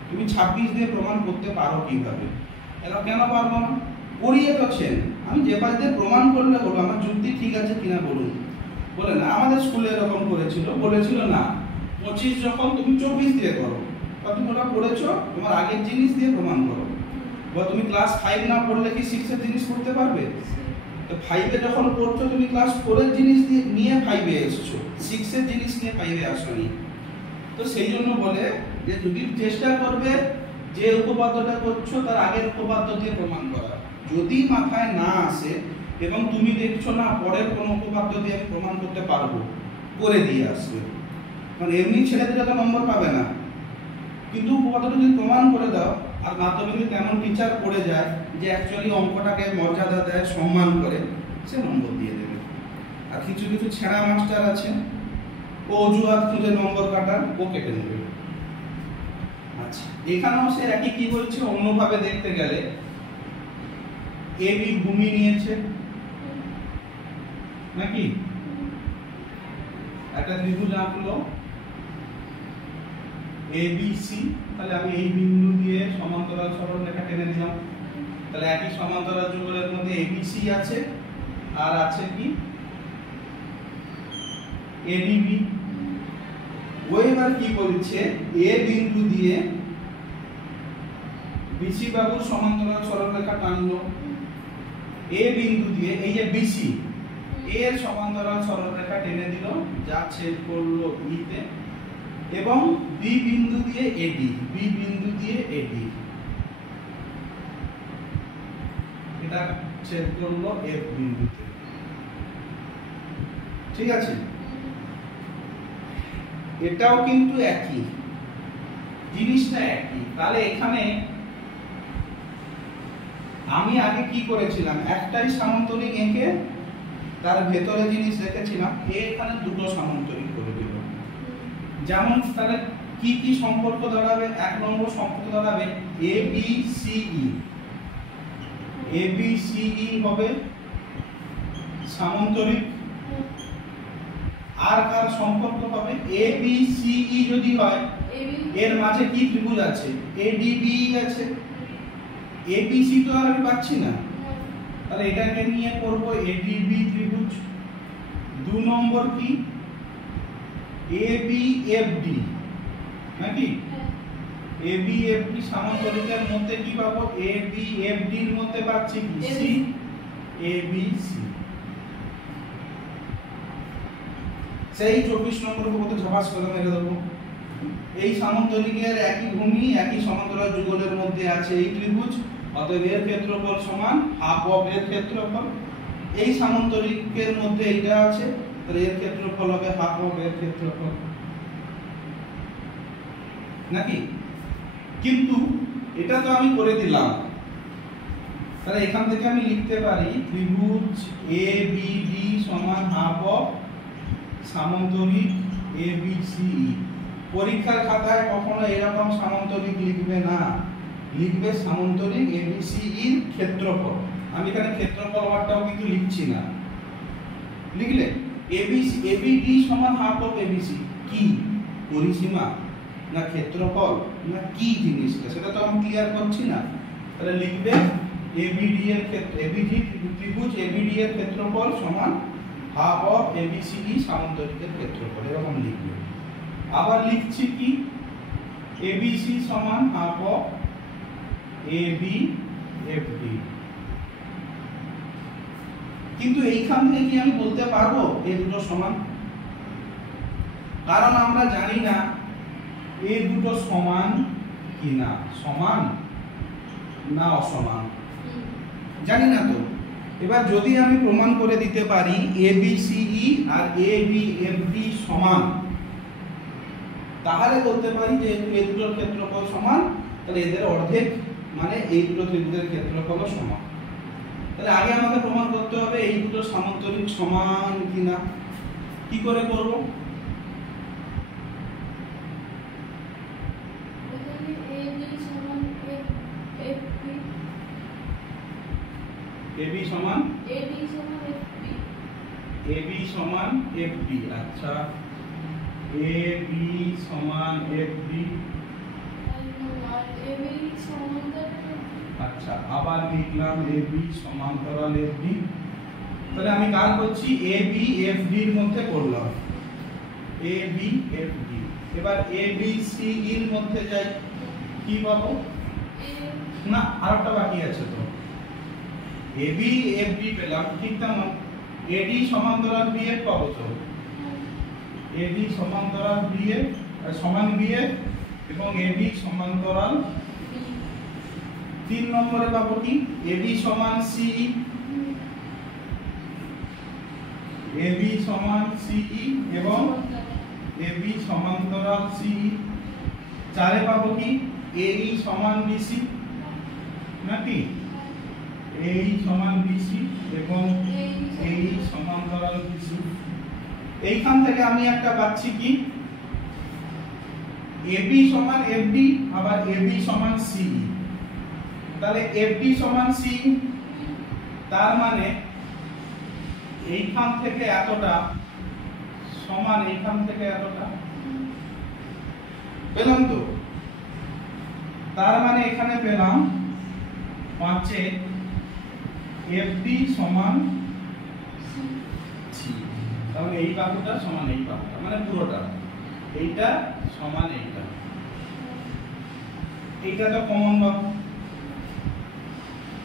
তুমি 26 দিয়ে প্রমাণ করতে পারো কিভাবে? এটা কেন পারবো না? পড়িয়ে তোছেন, আমি যে পাশ দিয়ে প্রমাণ করলে বলো আমার যুক্তি ঠিক আছে কিনা বলুন। বলে না, আমাদের স্কুলে এরকম করেছিল, বলেছিল না 25 যখন তুমি 24 দিয়ে করো, বা তুমি ওটা পড়েছো তোমার আগের জিনিস দিয়ে প্রমাণ করো। বা তুমি ক্লাস 5 না পড়লে কি 6 এর জিনিস পড়তে পারবে? তো 5 এ যখন পড়ছো তুমি ক্লাস 4 এর জিনিস নিয়ে 5 এ এসেছো, 6 এর জিনিস নিয়ে 5 এ আসোনি। তো সেই জন্য বলে যে যদি চেষ্টা করবে যে উপপাদ্যটা করছো তার আগের উপপাদ্য দিয়ে প্রমাণ করা। যদি মাথায় না আসে এবং তুমি দেখছো না পরের কোনো উপপাদ্য দিয়ে আমি প্রমাণ করতে পারবো, করে দিয়ে আসবে। মানে এমনি ছেড়ে দিলে তো নম্বর পাবে না, কিন্তু উপপাদ্যটা যদি প্রমাণ করে দাও, আর মাধ্যমিকে তেমন টিচার পড়ে যায় যে অ্যাকচুয়ালি অঙ্কটাকে মর্যাদা দেয়, সম্মান করে, সে নম্বর দিয়ে দেবে। আর কিছু কিছু ছেঁড়া মাস্টার আছে, ও অজুহাত খুঁজে নম্বর কাটার, ও কেটে নেবে। আচ্ছা, এখানেও সে একই কি বলছে, অন্যভাবে দেখতে গেলে এ বি ভূমি নিয়েছে নাকি, একটা ত্রিভুজ আঁকলো এ বি সি, তাহলে আমি এই বিন্দু দিয়ে সমান্তরাল সরলরেখা টেনে দিলাম। তাহলে একই সমান্তরাল যুগলের মধ্যে এবিসি আছে আর আছে কি এডিবি। ও এবার কি বলছে, এ বিন্দু দিয়ে বিসি বাহুর সমান্তরাল সরলরেখা টানলো, এ বিন্দু দিয়ে এই যে বিসি এর সমান্তরাল সরলরেখা টেনে দিল, যা ছেদ করলো ই তে, এবং বি বিন্দু দিয়ে এডি, বি বিন্দু দিয়ে এডি, এটা ছেদ করলো এফ বিন্দুতে। ঠিক আছে, এটাও কিন্তু একই জিনিসটা, একই। তাহলে এখানে আমি আগে কি করেছিলাম, একটাই সামান্তরিক এঁকে তার ভেতরে জিনিস রেখেছিলাম, এখানে দুটো সামান্তরিক করে দিল। যেমন তাহলে কি কি সম্পর্ক দাঁড়াবে? এক নম্বর সম্পর্ক দাঁড়াবে এ বি সি ই, এ বি সি ই হবে সামান্তরিক। আর কার সম্পর্ক হবে? এ বি সি ই যদি হয়, এর মাঝে কি ত্রিভুজ আছে? এডিবি আছে, এবিসি তো আর আমি পাচ্ছি না, তাহলে এটাকে নিয়ে করব এডিবি ত্রিভুজ। দু নম্বর কি? এবিএফডি নাকি, এবিএফডি সামান্তরিকের মধ্যে কি পাবো? এবিএফডি এর মধ্যে পাচ্ছি কি? C, ABC. সেই 24 নম্বর উপপাদ্য ঝাপাস করে মেরে দেবো। এই সামান্তরিকের একই ভূমি একই সমান্তরাল যুগলের মধ্যে আছে এই ত্রিভুজ, অতএব এর ক্ষেত্রফল সমান হাফ অফ এর ক্ষেত্রফল। এই সামান্তরিকের মধ্যে এইটা আছে, তাহলে এর ক্ষেত্রফল হবে হাফ অফ এর ক্ষেত্রফল নাকি। কিন্তু এটা তো আমি করে দিলাম, তাহলে এখান থেকে আমি লিখতে পারি ত্রিভুজ এ বি ডি সমান হাফ অফ সামান্তরিক এ বি সি। পরীক্ষার খাতায় কখনো এরকম সামান্তরিক লিখবে না, লিখবে সামান্তরিক এ বি সি এর ক্ষেত্রফল। আমি এখানে ক্ষেত্রফল ওয়ার্ডটাও কিন্তু লিখছি না, লিখলে এবিসি এবিডি সমান হাফ অফ এবিসি। কি পরিসীমা না ক্ষেত্রফল না কি জিনিসটা, সেটা তো আমি ক্লিয়ার করছি না। তাহলে লিখবে এবিডি এর ক্ষেত্র, এবিডি ত্রিভুজ এবিডি এর ক্ষেত্রফল সমান হাফ অফ এবিসি সামান্তরিকের ক্ষেত্রফল, এরকম লিখবে। আবার লিখছি কি এবিসি সমান হাফ অফ এবি এফডি। কিন্তু এইখান থেকে কি আমি বলতে পারবো এই দুটো সমান? কারণ আমরা জানি না এই দুটো সমান কি না, সমান না অসমান, জানি না। তো এবার যদি আমি প্রমাণ করে দিতে পারি ABCE আর ABFD সমান, তাহলে বলতে পারি যে এই দুটোর ক্ষেত্রফল সমান, তাহলে এদের অর্ধেক মানে এই দুটো ত্রিভুজের ক্ষেত্রফল সমান। তাহলে আগে আমাকে প্রমাণ করতে হবে এই দুটো সামান্তরিক সমান কিনা। কি করে করব? AB সমান FD। আচ্ছা, AB সমান FD। আচ্ছা, আবার লিখলাম AB সমান্তরাল FD। তাহলে আমি কাজ করছি AB FD এর মধ্যে করলাম, AB FD। এবার ABC এর মধ্যে যাই, কি পাবো? না, আরেকটা বাকি আছে তো। AB FD পেলাম, ঠিক তেমন AD সমান্তরাল BF পাবো তো। AD সমান্তরাল BF সমান BF এবং AD সমান্তরাল। 3 নম্বরে পাবো কি? AB সমান CE, AB সমান CE এবং AB সমান্তরাল CE। 4 এ পাবো কি? AE সমান BC নাকি? AE সমান BC এবং AE সমান্তরাল BC। এইখান থেকে আমি একটা পাচ্ছি কি? AB সমান FD আবার AB সমান CE। তাহলে FD সমান CE, তার মানে এইখান থেকে এতটা সমান এইখান থেকে এতটা পেলাম তো। তার মানে এখানে পেলাম 5 এ FD সমান C। তাহলে এই বাহুটা সমান এই বাহুটা, মানে পুরোটা এইটা সমান এইটা। এইটা তো কমন বাহু,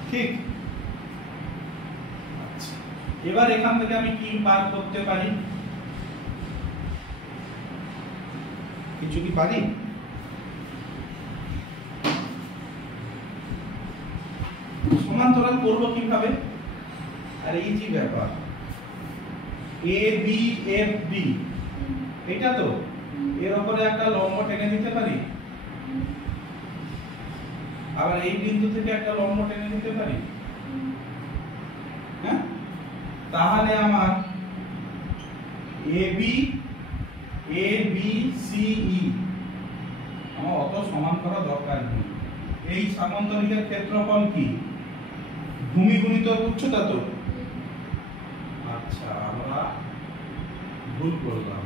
ঠিক? আচ্ছা, এবার এখান থেকে আমি কি বার করতে পারি? কিছু কি পারি? সমান্তরাল করব কিভাবে? আর এই যে ব্যাপার ABFD, এটা তো এর উপরে একটা লম্ব টেনে দিতে পারি, আবার এই বিন্দু থেকে একটা লম্ব টেনে দিতে পারি। হ্যাঁ, তাহলে আমার AB ABCE আমার অত সমান করা দরকার নেই। এই সামান্তরিকের ক্ষেত্রফল কি? ভূমি গুণিত উচ্চতা তো। আচ্ছা, আমরা ভুল করলাম।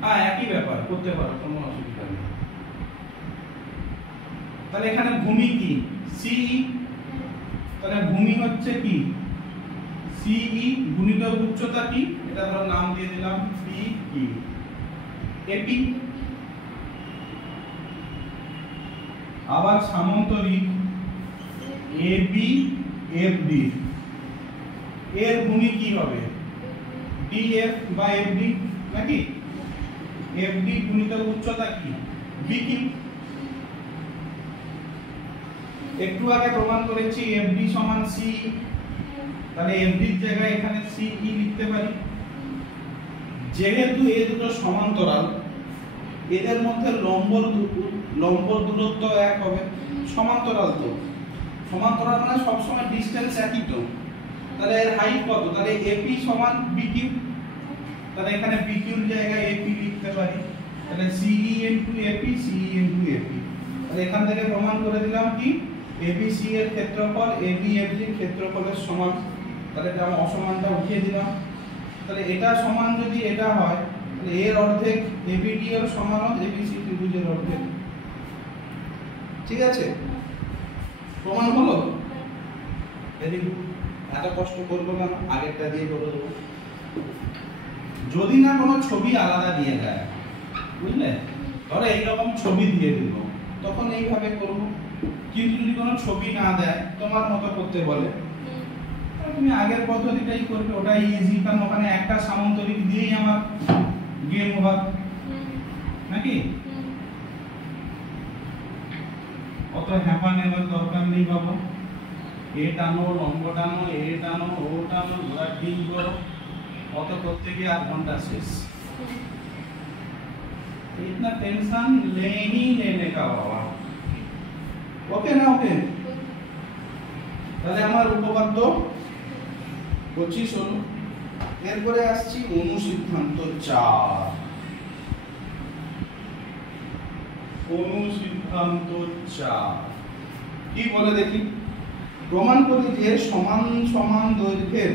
হ্যাঁ, একই ব্যাপার করতে পারো, কোনো অসুবিধা নেই। তাহলে এখানে ভূমি কি? CE। তাহলে ভূমি হচ্ছে কি? CE গুণিত উচ্চতা কি? এটা ধরো নাম দিয়ে দিলাম PQ। AP আবার সামান্তরিক ABFD, এর ভূমি কি হবে? DF বা FD নাকি? FD গুণিত উচ্চতা কি? BQ। একটু আগে প্রমাণ করেছি FD সমান CE, তাহলে FD এর জায়গায় এখানে CE লিখতে পারি। যেহেতু এই দুটো সমান্তরাল, এদের মধ্যে লম্ব দূরত্ব এক হবে। সমান্তরাল তো, সমান্তরাল মানে সবসময় ডিসটেন্স একই তো। তাহলে এর হাইট কত? তাহলে AP সমান BQ। তাহলে এখানে BQ এর জায়গায় AP লিখতে পারি। তাহলে CE into AP, CE into AP। তাহলে এখান থেকে প্রমাণ করে দিলাম কি? ABC এর ক্ষেত্রফল ABFD এর ক্ষেত্রফলের সমান। তাহলে এটা আমি অসমানটা উঠিয়ে দিলাম। তাহলে এটা সমান যদি এটা হয়, তাহলে এর অর্ধেক ABD এর সমান ABC ত্রিভুজের অর্ধেক। ঠিক আছে, প্রমাণ হলো। ভেরি গুড, এত কষ্ট করবো না, আগেরটা দিয়ে করে দেবো। যদি না কোনো ছবি আলাদা দিয়ে দেয়, বুঝলে, ধরো এইরকম ছবি দিয়ে দিল, তখন এইভাবে করবো। কিন্তু যদি কোনো ছবি না দেয়, তোমার মতো করতে বলে, তুমি আগের পদ্ধতিটাই করবে, ওটাই ইজি। কারণ ওখানে একটা সামান্তরিক দিয়েই আমার গেম ওভার নাকি? অত হ্যাপা নেওয়ার দরকার নেই বাবা। এ টানো, লম্ব টানো, এ টানো, ও টানো, ঘোড়া ডিম করো, কত করতে গিয়ে 8 ঘন্টা শেষ। इतना टेंशन ले ही लेने का बाबा। ওকে না ওকে? তাহলে আমার উপপাদ্য 25 হলো। এরপরে আসছি অনুসিদ্ধান্ত 4। অনুসিদ্ধান্ত 4 কি বলে দেখি? প্রমাণ করি যে সমান সমান দৈর্ঘ্যের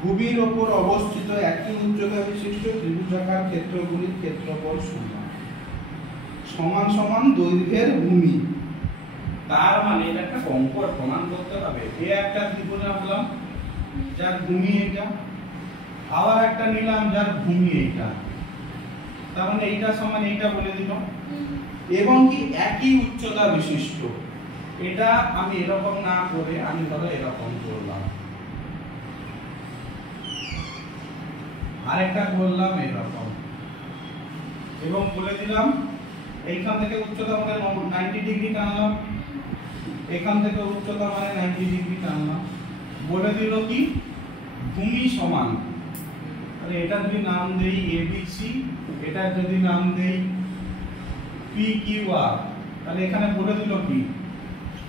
ভূমির ওপর অবস্থিত একই উচ্চতা বিশিষ্ট ত্রিভুজাকার ক্ষেত্রগুলির ক্ষেত্রফল সমান। সমান সমান দৈর্ঘ্যের ভূমি, তার মানে এটা একটা অঙ্ক প্রমাণ করতে হবে। এই একটা ত্রিভুজ আঁকলাম যার ভূমি এটা, আবার একটা নিলাম যার ভূমি এইটা, তার মানে এইটা সমান এইটা বলে দিল, এবং কি একই উচ্চতা বিশিষ্ট। এটা আমি এরকম না করে আমি ধরো এরকম করলাম, আরেকটা করলাম এরকম, এবং বলে দিলাম এইখান থেকে উচ্চতা মানে 90 ডিগ্রি টানলাম, এখান থেকে উচ্চতা মানে 90 ডিগ্রি টানলাম, বলে দিল কি ভূমি সমান। তাহলে এটা যদি নাম দেই এবিসি, এটা যদি নাম দেই পিকিউআর, তাহলে এখানে বলে দিল কি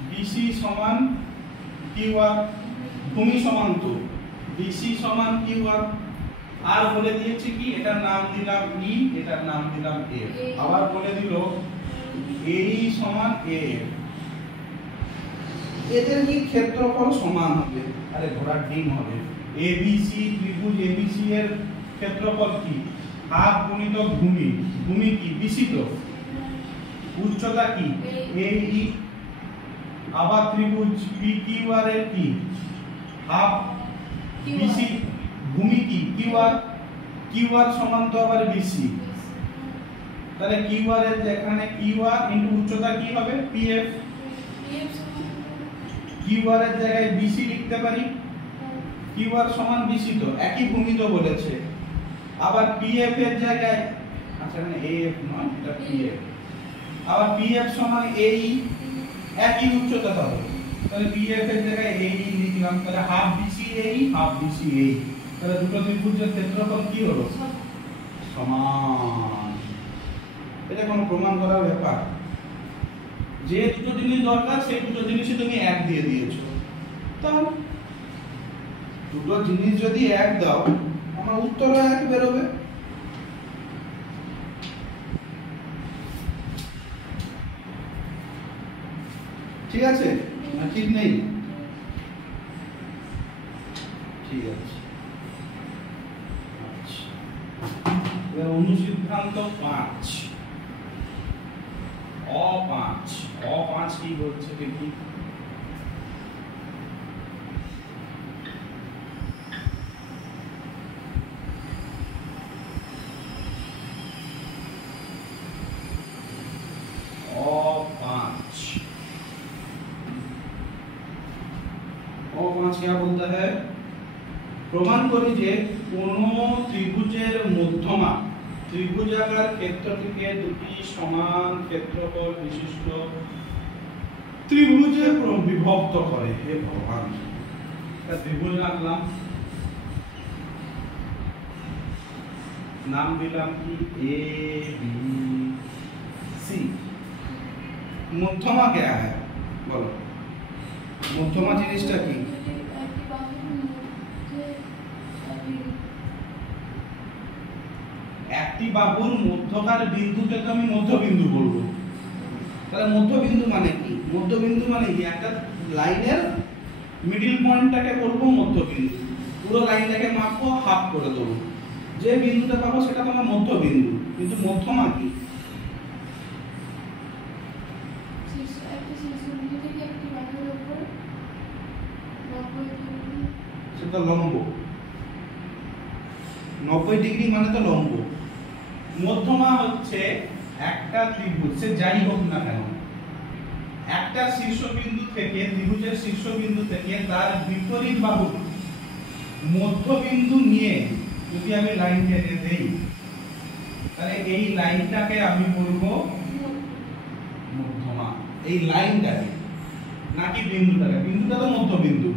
বিসি সমান কিউআর, ভূমি সমান তো বিসি সমান কিউআর। আর বলে দিয়েছি কি এটার নাম দিলাম ই, এটার নাম দিলাম এফ। আবার বলে দিল এই সমান এফ, এদের কি ক্ষেত্রফল সমান হবে? আরে ঘোড়ার ডিম হবে। এবিসি ত্রিভুজ এবিসি এর ক্ষেত্রফল কি হাফ গুণিতক ভূমি, ভূমি কি বিসি তো, উচ্চতা কি এই, আবার ত্রিভুজ পিকিউআর এর কি হাফ বিসি, ভূমি কি কিউআর, কিউআর সমান তো আবার বিসি। তাহলে কিউআর এর যেখানে কিউআর ইনটু উচ্চতা কি হবে পিএফ, কিউআর এর জায়গায় বিসি লিখতে পারি, কিউআর সমান বিসি তো একই ভূমি তো বলেছে। আবার পিএফ এর জায়গায় আচ্ছা এখানে এএফ নয় এটা পিএফ, আবার পিএফ সমান এই একই উচ্চতা হবে, তাহলে পিএফ এর জায়গায় এই লিখলাম, তাহলে হাফ বিসি এই হাফ বিসি এই, তাহলে দুটো ত্রিভুজের ক্ষেত্রফল কি হলো সমান। এটা কোনো প্রমাণ করার ব্যাপার? যে দুটো জিনিস দরকার সেই দুটো জিনিসই তুমি এক দিয়ে দিয়েছো, তাও দুটো জিনিস যদি এক দাও আমার উত্তরও এক বেরোবে। ঠিক আছে না ঠিক নেই? ঠিক আছে। আচ্ছা অনুসিদ্ধান্ত 5 অ5, অ5 কি বলছে দেখি? অ5 क्या बोलता है? প্রমাণ করি যে কোন ত্রিভুজের মধ্যমা ত্রিভুজাকার ক্ষেত্রটিকে দুটি সমান ক্ষেত্রফল বিশিষ্ট ত্রিভুজে বিভক্ত করে। হে ভগবান, একটা ত্রিভুজ আঁকলাম, নাম দিলাম কি এ বি সি। মধ্যমা क्या है বলো? মধ্যমা জিনিসটা কি? একটি বাহুর মধ্যকার বিন্দুকে তো আমি মধ্যবিন্দু বলবো। তাহলে মধ্যবিন্দু মানে কি? মধ্যবিন্দু মানে কি একটা লাইনের মিডল পয়েন্টটাকে বলবো মধ্যবিন্দু, পুরো লাইনটাকে মাপবো হাফ করে দেবো, যে বিন্দুটা পাবো সেটা তোমার মধ্যবিন্দু। কিন্তু মধ্যমা কি? সেটা লম্ব, 90 ডিগ্রি মানে তো লম্ব। মধ্যমা হচ্ছে একটা ত্রিভুজ সে যাই হোক না কেন, একটা শীর্ষবিন্দু থেকে ত্রিভুজের শীর্ষবিন্দু থেকে তার বিপরীত বাহু মধ্যবিন্দু নিয়ে যদি আমি লাইন টেনে দেই, তাহলে এই লাইনটাকে আমি বলবো মধ্যমা। এই লাইনটাকে নাকি বিন্দুটাকে? বিন্দুটা তো মধ্যবিন্দু,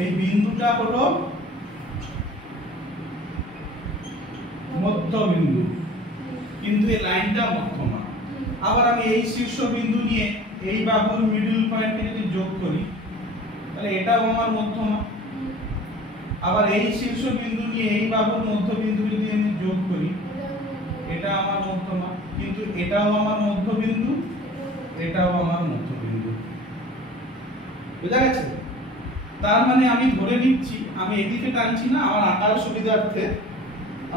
এই বিন্দুটা হলো মধ্যবিন্দু, কিন্তু এই লাইনটা মধ্যমা। আবার আমি এই শীর্ষবিন্দু নিয়ে এই বাহুর মিডল পয়েন্টকে যদি যোগ করি তাহলে এটাও আমার মধ্যমা। আবার এই শীর্ষবিন্দু নিয়ে এই বাহুর মধ্যবিন্দু যদি আমি যোগ করি এটা আমার মধ্যমা, কিন্তু এটাও আমার মধ্যবিন্দু, এটাও আমার মধ্যবিন্দু। বুঝা গেছে? তার মানে আমি ধরে নিচ্ছি, আমি এদিকে টানছি না, আমার আকার সুবিধার্থে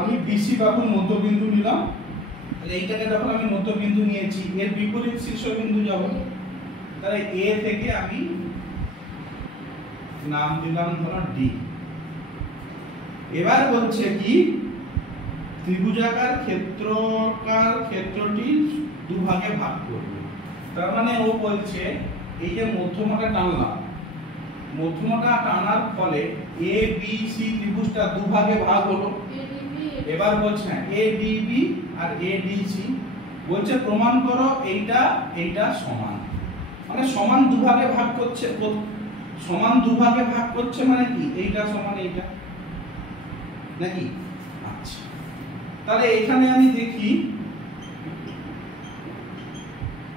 আমি বিসি বাহুর মধ্যবিন্দু নিলাম। তাহলে এইটাকে যখন আমি মধ্যবিন্দু নিয়েছি, এর বিপরীত শীর্ষবিন্দু যাব, তাহলে এ থেকে আমি নাম দিলাম ধরো ডি। এবার বলছে কি ত্রিভুজাকার ক্ষেত্রটি দুভাগে ভাগ করবে। তার মানে ও বলছে এই যে মধ্যমাটা টানলাম, মধ্যমাটা টানার ফলে এ বি সি ত্রিভুজটা দুভাগে ভাগ হলো। এবার বলছে এ ডি বি আর এ ডি সি, বলছে প্রমাণ করো এইটা এইটা সমান। মানে সমান দুভাগে ভাগ করছে, সমান দুভাগে ভাগ করছে মানে কি এইটা সমান এইটা নাকি? আচ্ছা, তাহলে এখানে আমি দেখি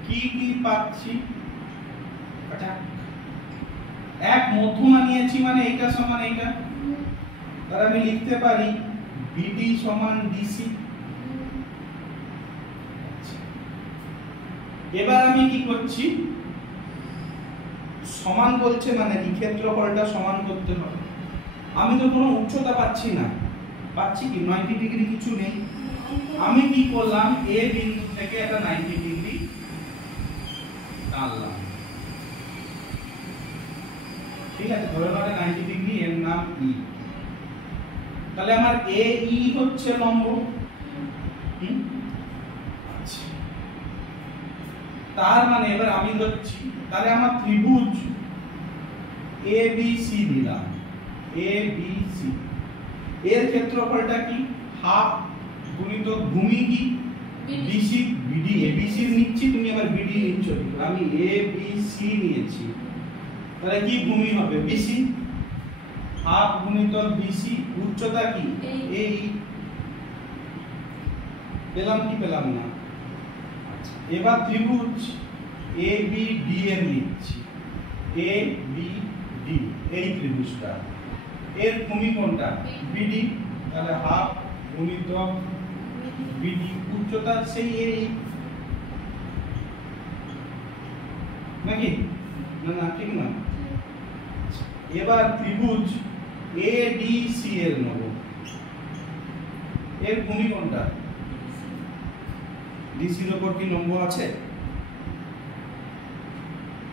কি কি পাচ্ছি। আচ্ছা, এক মধ্যমা নিয়েছি মানে এইটা সমান এইটা, তাহলে আমি লিখতে পারি বিডি সমান ডিসি। এবার আমি কি করছি, সমান বলছে মানে কি ক্ষেত্রফলটা সমান করতে হবে। আমি তো কোনো উচ্চতা পাচ্ছি না, পাচ্ছি কি 90 ডিগ্রি কিছু নেই। আমি কি করলাম, এ বিন্দু থেকে একটা 90 ডিগ্রি টানলাম, ঠিক আছে, ধরে নাও 90 ডিগ্রি, এর নাম ই। তাহলে আমার এ ই হচ্ছে লম্ব। আচ্ছা, তার মানে এবার আমি ধরছি, তাহলে আমার ত্রিভুজ এ বি সি দিলাম, এ বি সি এর ক্ষেত্রফলটা কি হাফ গুণিতক ভূমি কি বিসি বিডি। এ বি সি নিচ্ছি, তুমি আবার বিডি নিচ্ছ, আমি এ বি সি নিয়েছি, তাহলে কি ভূমি হবে বিসি, হাফ গুণিতক বিসি, উচ্চতা কি এই, পেলাম কি পেলাম না? এবার ত্রিভুজ এ বি ডি এর নিচ্ছি, এ বি ডি এই ত্রিভুজটা, এর ভূমি কোনটা বিডি, তাহলে হাফ গুণিতক বিডি, উচ্চতা সেই এই নাকি? না না, ঠিক না। এবার ত্রিভুজ এ ডি সি এর নেব, এর ভূমি কোনটা? ডিসির উপর কি লম্ব আছে?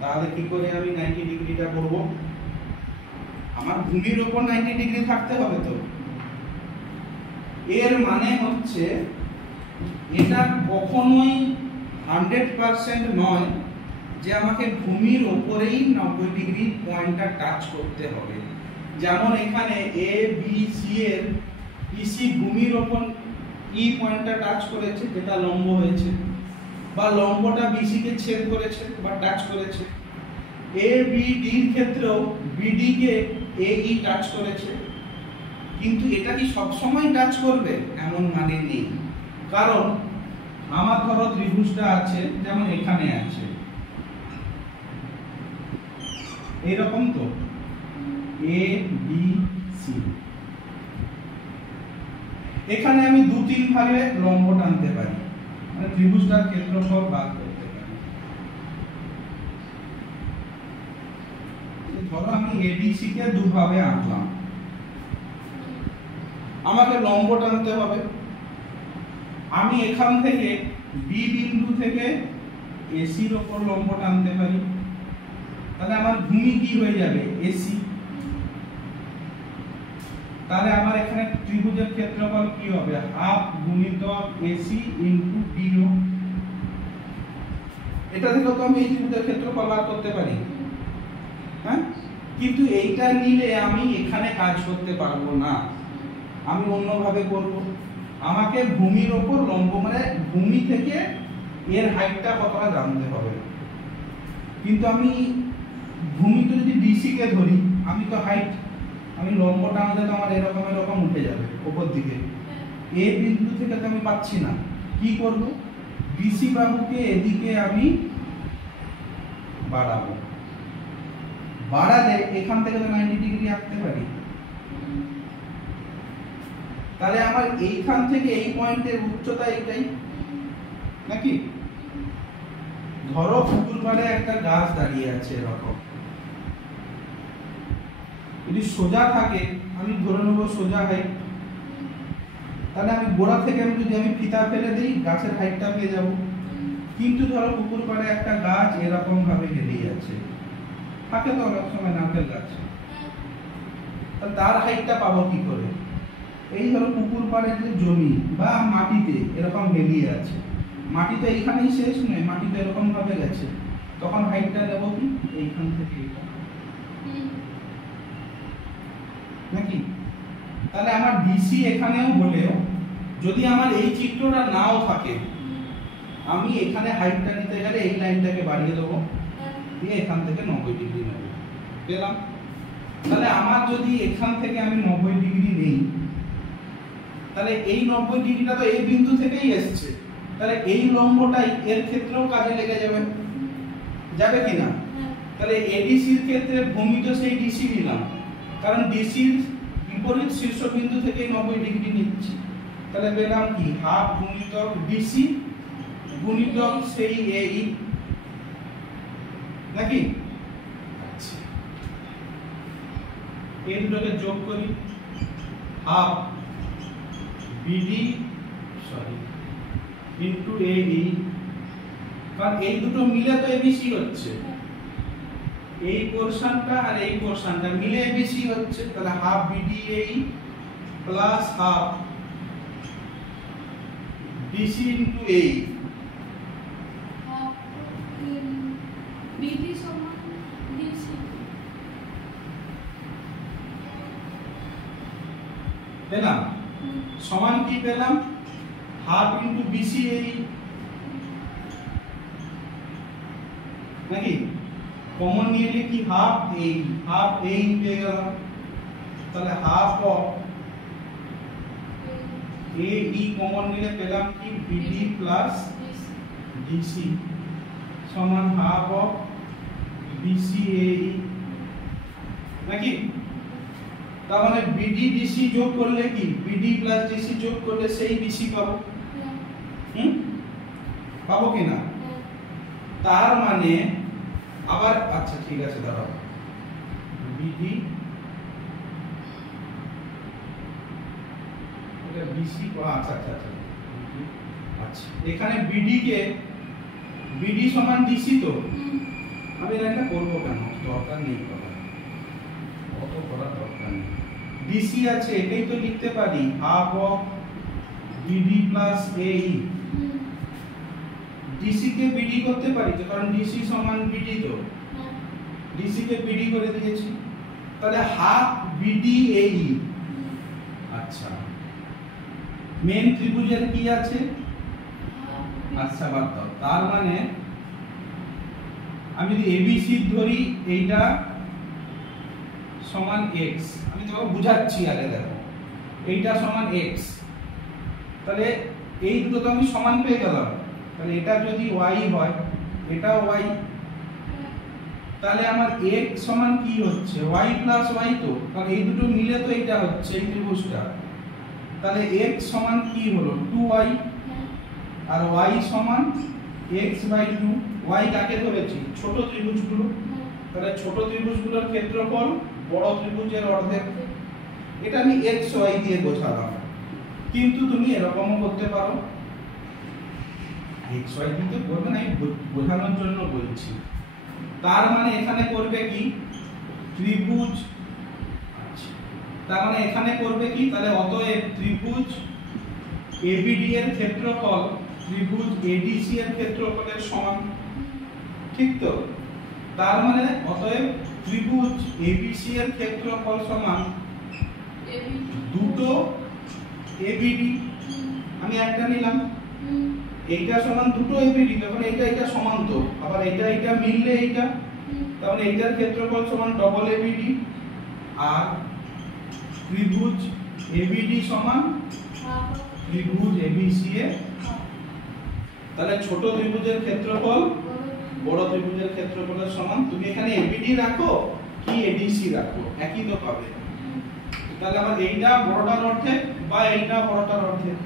তাহলে কি করে আমি 90 ডিগ্রিটা করব? আমার ভূমির উপর 90 ডিগ্রি থাকতে হবে তো। এর মানে হচ্ছে এটা কখনোই 100% নয় যে আমাকে ভূমির উপরেই 90 ডিগ্রি পয়েন্টটা টাচ করতে হবে। যেমন এখানে এ বি সি এর বিসি ভূমির উপর ই পয়েন্টটা টাচ করেছে, যেটা লম্ব হয়েছে, বা লম্বটা বিসি কে ছেদ করেছে বা টাচ করেছে। এ বি ডি এর ক্ষেত্রেও বিডি কে এ ই টাচ করেছে, কিন্তু এটা কি সব সময় টাচ করবে এমন মানে নেই। কারণ আমার ধরো ত্রিভুজটা আছে, যেমন এখানে আছে এরকম তো এ বি সি, এখানে আমি 2-3 ভাগে লম্ব টানতে পারি, মানে ত্রিভুজটার ক্ষেত্রফল ভাগ করতে পারি। ধরো আমি এবিসি কে দুভাবে আঁকলাম, আমাকে লম্ব টানতে হবে। আমি এখান থেকে বি বিন্দু থেকে এসি এর উপর লম্ব টানতে পারি, তাহলে আমার ভূমি কি হয়ে যাবে এসি। তাহলে আমার এখানে ত্রিভুজের ক্ষেত্রফল কি হবে হাফ গুণিতক এসি ইনটু ডিও। এটা থেকে তো আমি এই ত্রিভুজের ক্ষেত্রফল বার করতে পারি, হ্যাঁ, কিন্তু এইটা নিলে আমি এখানে কাজ করতে পারবো না, আমি অন্যভাবে করব। আমাকে ভূমির উপর লম্ব, মানে ভূমি থেকে এর হাইটটা কতটা জানতে হবে। কিন্তু আমি ভূমি তো যদি ডিসি কে ধরি, আমি তো হাইট, আমি লম্ব টানলে তো আমার এরকম এরকম উঠে যাবে উপর দিকে। এ বিন্দু থেকে তো আমি পাচ্ছি না, কি করব? বিসি বাহুকে এদিকে আমি বাড়াবো, বাড়ালে এখান থেকে তো 90 ডিগ্রি আঁকতে পারি। তাহলে আমার এইখান থেকে এই পয়েন্টের উচ্চতা এটাই নাকি? ধরো পুকুর পাড়ে একটা গাছ দাঁড়িয়ে আছে এরকম, যদি সোজা থাকে আমি ধরে নেবো সোজা হাইট, তাহলে আমি গোড়া থেকে যদি আমি ফিতা ফেলে দিই গাছের হাইটটা পেয়ে যাব। কিন্তু ধরো পুকুর পাড়ে একটা গাছ এরকম ভাবে হেলে যাচ্ছে, থাকে তো অনেক সময় নারকেল গাছ, তার হাইটটা পাবো কি করে? এই ধরো পুকুর পাড়ে যে জমি বা মাটিতে এরকম হেলিয়ে আছে, মাটি তো এইখানেই শেষ নয়, মাটি তো এরকম ভাবে গেছে, তখন হাইটটা দেবো কি এইখান থেকে এইটা নাকি? তাহলে আমার ডিসি এখানেও হলেও যদি আমার এই চিত্রটা নাও থাকে, আমি এখানে হাইটটা নিতে গেলে এই লাইনটাকে বাড়িয়ে দেবো, দিয়ে এখান থেকে 90 ডিগ্রি নেব, পেলাম। তাহলে আমার যদি এখান থেকে আমি 90 ডিগ্রি নেই, তাহলে এই 90 ডিগ্রিটা তো এই বিন্দু থেকেই এসেছে, তাহলে এই লম্বটাই এর ক্ষেত্রেও কাজে লেগে যাবে, যাবে কিনা? তাহলে এডিসির ক্ষেত্রে ভূমি তো সেই ডিসি নিলাম, কারণ ডিসির বিপরীত শীর্ষবিন্দু থেকে 90 ডিগ্রি নিচ্ছি, তাহলে পেলাম কি হাফ গুণিতক ডিসি গুণিতক সেই এই নাকি? আচ্ছা, এই দুটোকে যোগ করি, হাফ বিডি ইনটু এই, কারণ এই দুটো মিলে তো এবিসি হচ্ছে, এই পোরশনটা আর এই পোরশনটা মিলে এবিসি হচ্ছে, তাহলে হাফ বিডি এই প্লাস হাফ ডিসি ইনটু এই। বিডি সমান ডিসি, পেলাম সমান কি পেলাম? হাফ ইনটু বিসি এই নাকি? কমন নিয়ে নিলে কি হাফ এই পেয়ে গেলাম, তাহলে half of A E common নিলে পেলাম কি বিডি প্লাস ডিসি সমান হাফ অফ বিসি এই নাকি? তার মানে বিডি ডিসি যোগ করলে কি বিডি প্লাস ডিসি যোগ করলে সেই বিসি পাবো, পাবো কিনা? তার মানে আবার আচ্ছা ঠিক আছে দাঁড়াও, বিডি এটা বিসি আচ্ছা আচ্ছা আচ্ছা আচ্ছা, এখানে বিডি কে বিডি সমান ডিসি, তো আমি এটা করবো কেন? দরকার নেই করার, অত করার দরকার নেই। ডিসি আছে এটাই তো লিখতে পারি হাফ অফ বিডি প্লাস এই, ডিসি কে বিডি করতে পারি তো, কারণ ডিসি সমান বিডি, তো ডিসি কে বিডি করে দিয়েছি, তাহলে হাফ বিডি এই। আচ্ছা, মেন ত্রিভুজের কি আছে? আচ্ছা বাদ দাও, তার মানে আমি যদি এবিসি ধরি এইটা সমান x, আমি তোমাকে বুঝাচ্ছি আগে, দেখো এইটা সমান x, তাহলে এই দুটো তো আমি সমান পেয়ে গেলাম, তাহলে এটা যদি y হয় এটা y, তাহলে আমার x সমান কি হচ্ছে y প্লাস y, তো কারণ এই দুটো মিলে তো এটা হচ্ছে এই ত্রিভুজটা, তাহলে x সমান কি হলো 2y আর y সমান x/2। y কাকে ধরেছি? ছোট ত্রিভুজগুলো, তাহলে ছোট ত্রিভুজগুলোর ক্ষেত্রফল বড় ত্রিভুজের অর্ধেক, এটা আমি xy দিয়ে বোঝালাম, কিন্তু তুমি এরকমও করতে পারো, xy কিন্তু করবে না, আমি বোঝানোর জন্য বলছি। তার মানে এখানে করবে কি ত্রিভুজ, আচ্ছা তার মানে এখানে করবে কি, তাহলে অতএব ত্রিভুজ ABD এর ক্ষেত্রফল ত্রিভুজ ADC এর ক্ষেত্রফলের সমান, ঠিক তো? তার মানে অতএব ত্রিভুজ ABC এর ক্ষেত্রফল সমান দুটো ABD, আমি একটা নিলাম, এইটা সমান দুটো ABD, তখন এইটা সমান, তো আবার এটা মিললে এইটা তাহলে এইটার ক্ষেত্রফল সমান ডবল এবিডি আর ত্রিভুজ এবিডি সমান ত্রিভুজ এবিসি এর, তাহলে ছোট ত্রিভুজের ক্ষেত্রফল বড় ত্রিভুজের ক্ষেত্রফলের সমান। তুমি এখানে এবিডি রাখো কি এডিসি রাখো একই তো পাবে। তাহলে আমার এইটা বড়টার অর্ধেক বা এইটা বড়টার অর্ধেক,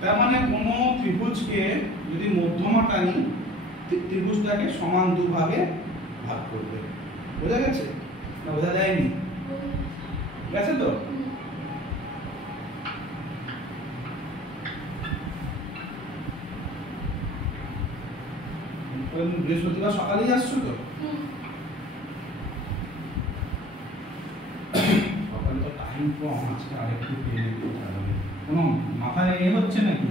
তার মানে কোন ত্রিভুজকে যদি মধ্যমা টানি ত্রিভুজটাকে সমান দুভাগে ভাগ করবে। বোঝা গেছে না বোঝা যায়নি? গেছে তো? বৃহস্পতিবার সকালেই আসছো তো? সকালে তো টাইম কম, আজকে আরেকটু পেয়ে যেতে হবে। কোনো মাথায় এ হচ্ছে নাকি?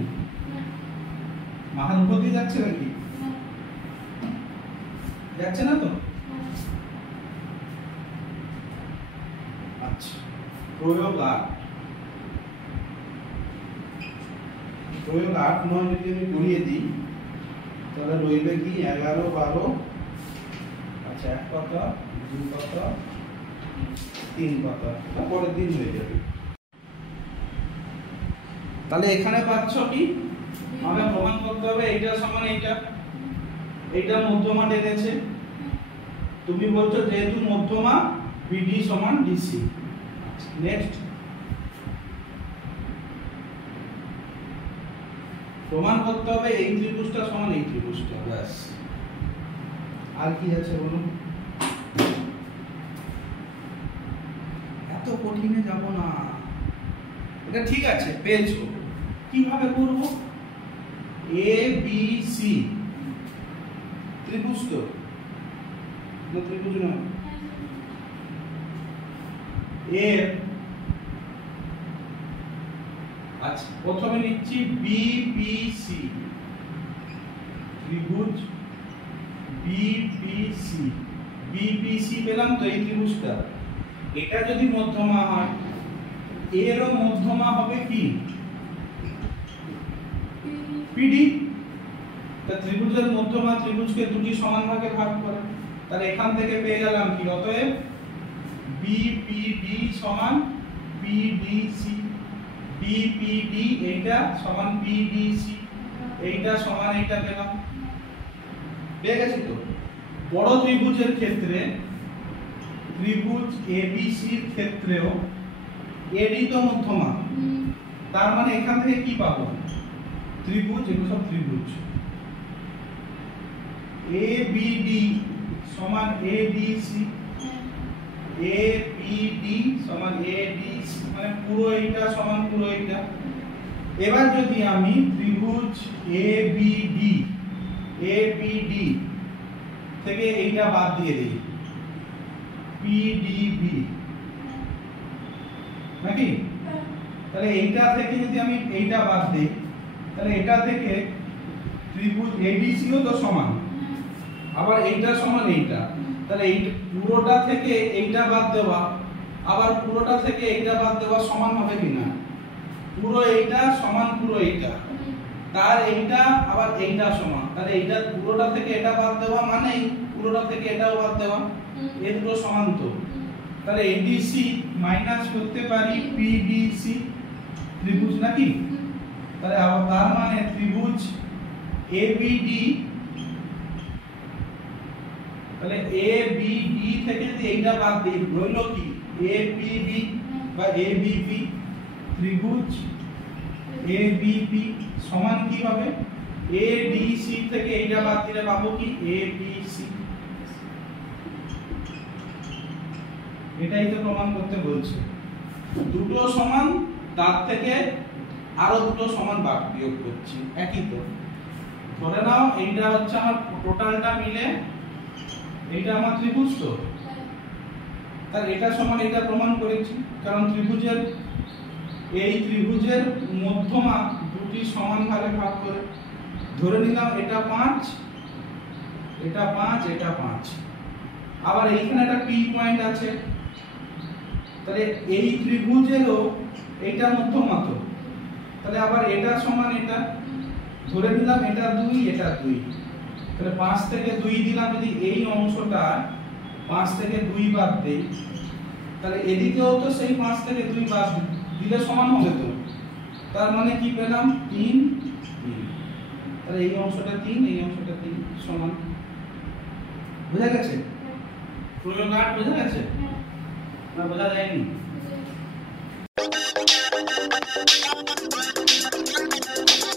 মাথার উপর দিয়ে যাচ্ছে নাকি? যাচ্ছে না তো? আচ্ছা, প্রয়োগ 8-9 যদি আমি করিয়ে দিই তাহলে রইবে কি 11-12, আচ্ছা 1 পাতা 2 পাতা 3 পাতা, পরের দিন হয়ে যাবে। তাহলে এখানে পাচ্ছ কি আমাকে প্রমাণ করতে হবে এইটা সমান এইটা, এইটা মধ্যমা টেনেছে। তুমি বলছো যেহেতু মধ্যমা বিডি সমান ডিসি। নেক্সট প্রমাণ করতে হবে এই ত্রিভুজটা সমান এই ত্রিভুজটা, ব্যাস। আর কি আছে বলুন? এত কঠিনে যাব না, এটা ঠিক আছে পেয়েছো। কিভাবে করব? এ বি সি ত্রিভুজ তো না, ত্রিভুজ না, এর আচ্ছা প্রথমে নিচ্ছি বিপিসি ত্রিভুজ বিপিসি। বিপিসি পেলাম তো এই ত্রিভুজটা, এটা যদি মধ্যমা হয় এরও মধ্যমা হবে কি পিডি। তা ত্রিভুজের মধ্যমা ত্রিভুজকে দুটি সমান ভাগে ভাগ করে, তাহলে এখান থেকে পেয়ে গেলাম কি অতএব বিপিডি সমান পিডিসি। বিপিডি এইটা সমান পিডিসি, এইটা সমান এইটা পেলাম। পেয়ে গেছি তো? বড় ত্রিভুজের ক্ষেত্রে ত্রিভুজ এবিসি এর ক্ষেত্রেও এডি তো মধ্যমা, তার মানে এখান থেকে কি পাবো? ত্রিভুজ, এগুলো সব ত্রিভুজ। এবিডি সমান এডিসি, এবিডি সমান এডিসি, মানে পুরো এইটা সমান পুরো এইটা। এবার যদি আমি ত্রিভুজ এবিডি থেকে এইটা বাদ দিয়ে দিই পিডিবি নাকি, তাহলে এইটা থেকে যদি আমি এইটা বাদ দিই তাহলে এটা থেকে ত্রিভুজ এডিসিও তো সমান, আবার এইটা সমান এইটা, তাহলে এই পুরোটা থেকে এইটা বাদ দেওয়া আবার পুরোটা থেকে এইটা বাদ দেওয়া সমান হবে কিনা? পুরো এইটা সমান পুরো এইটা, তার এইটা আবার এইটা সমান, তাহলে এইটা পুরোটা থেকে এটা বাদ দেওয়া মানে পুরোটা থেকে এটাও বাদ দেওয়া, এই দুটো সমান তো। তাহলে এডিসি মাইনাস করতে পারি পিডিসি ত্রিভুজ নাকি, তাহলে আবার তার মানে ত্রিভুজ এবিডি, তাহলে এবিডি থেকে যদি এইটা বাদ দিই রইল কি এবিবি বা এবিপি। ত্রিভুজ এবিপি সমান কি হবে? এডিসি থেকে এইটা বাদ দিলে পাবো কি এবিসি। এটাই তো প্রমাণ করতে বলছে। দুটো সমান, তার থেকে আরো দুটো সমান বাদ বিয়োগ করছি, একই তো। ধরে নাও এইটা হচ্ছে আমার টোটালটা মিলে এইটা আমার ত্রিভুজ তো, তার এটা সমান এটা প্রমাণ করেছি, কারণ ত্রিভুজের এই ত্রিভুজের মধ্যমা দুটি সমান ভাগে ভাগ করে। ধরে নিলাম এটা 5, এটা 5, এটা 5, আবার এইখানে একটা পি পয়েন্ট আছে, তাহলে এই ত্রিভুজেরও এইটা মধ্যমা তো, তাহলে আবার এটা সমান এটা। ধরে নিলাম এটা 2, এটা 2, তাহলে 5 থেকে 2 দিলাম যদি এই অংশটা 5 থেকে 2 বাদ দেই, তাহলে এদিকেও তো সেই 5 থেকে 2 বাদ দিলে সমান হবে তো। তার মানে কি পেলাম 3 3। তাহলে এই অংশটা 3, এই অংশটা 3 সমান। বুঝা গেছে? প্রয়োগ 8 বুঝা গেছে না? বোঝা যায়নি? হ্যাঁ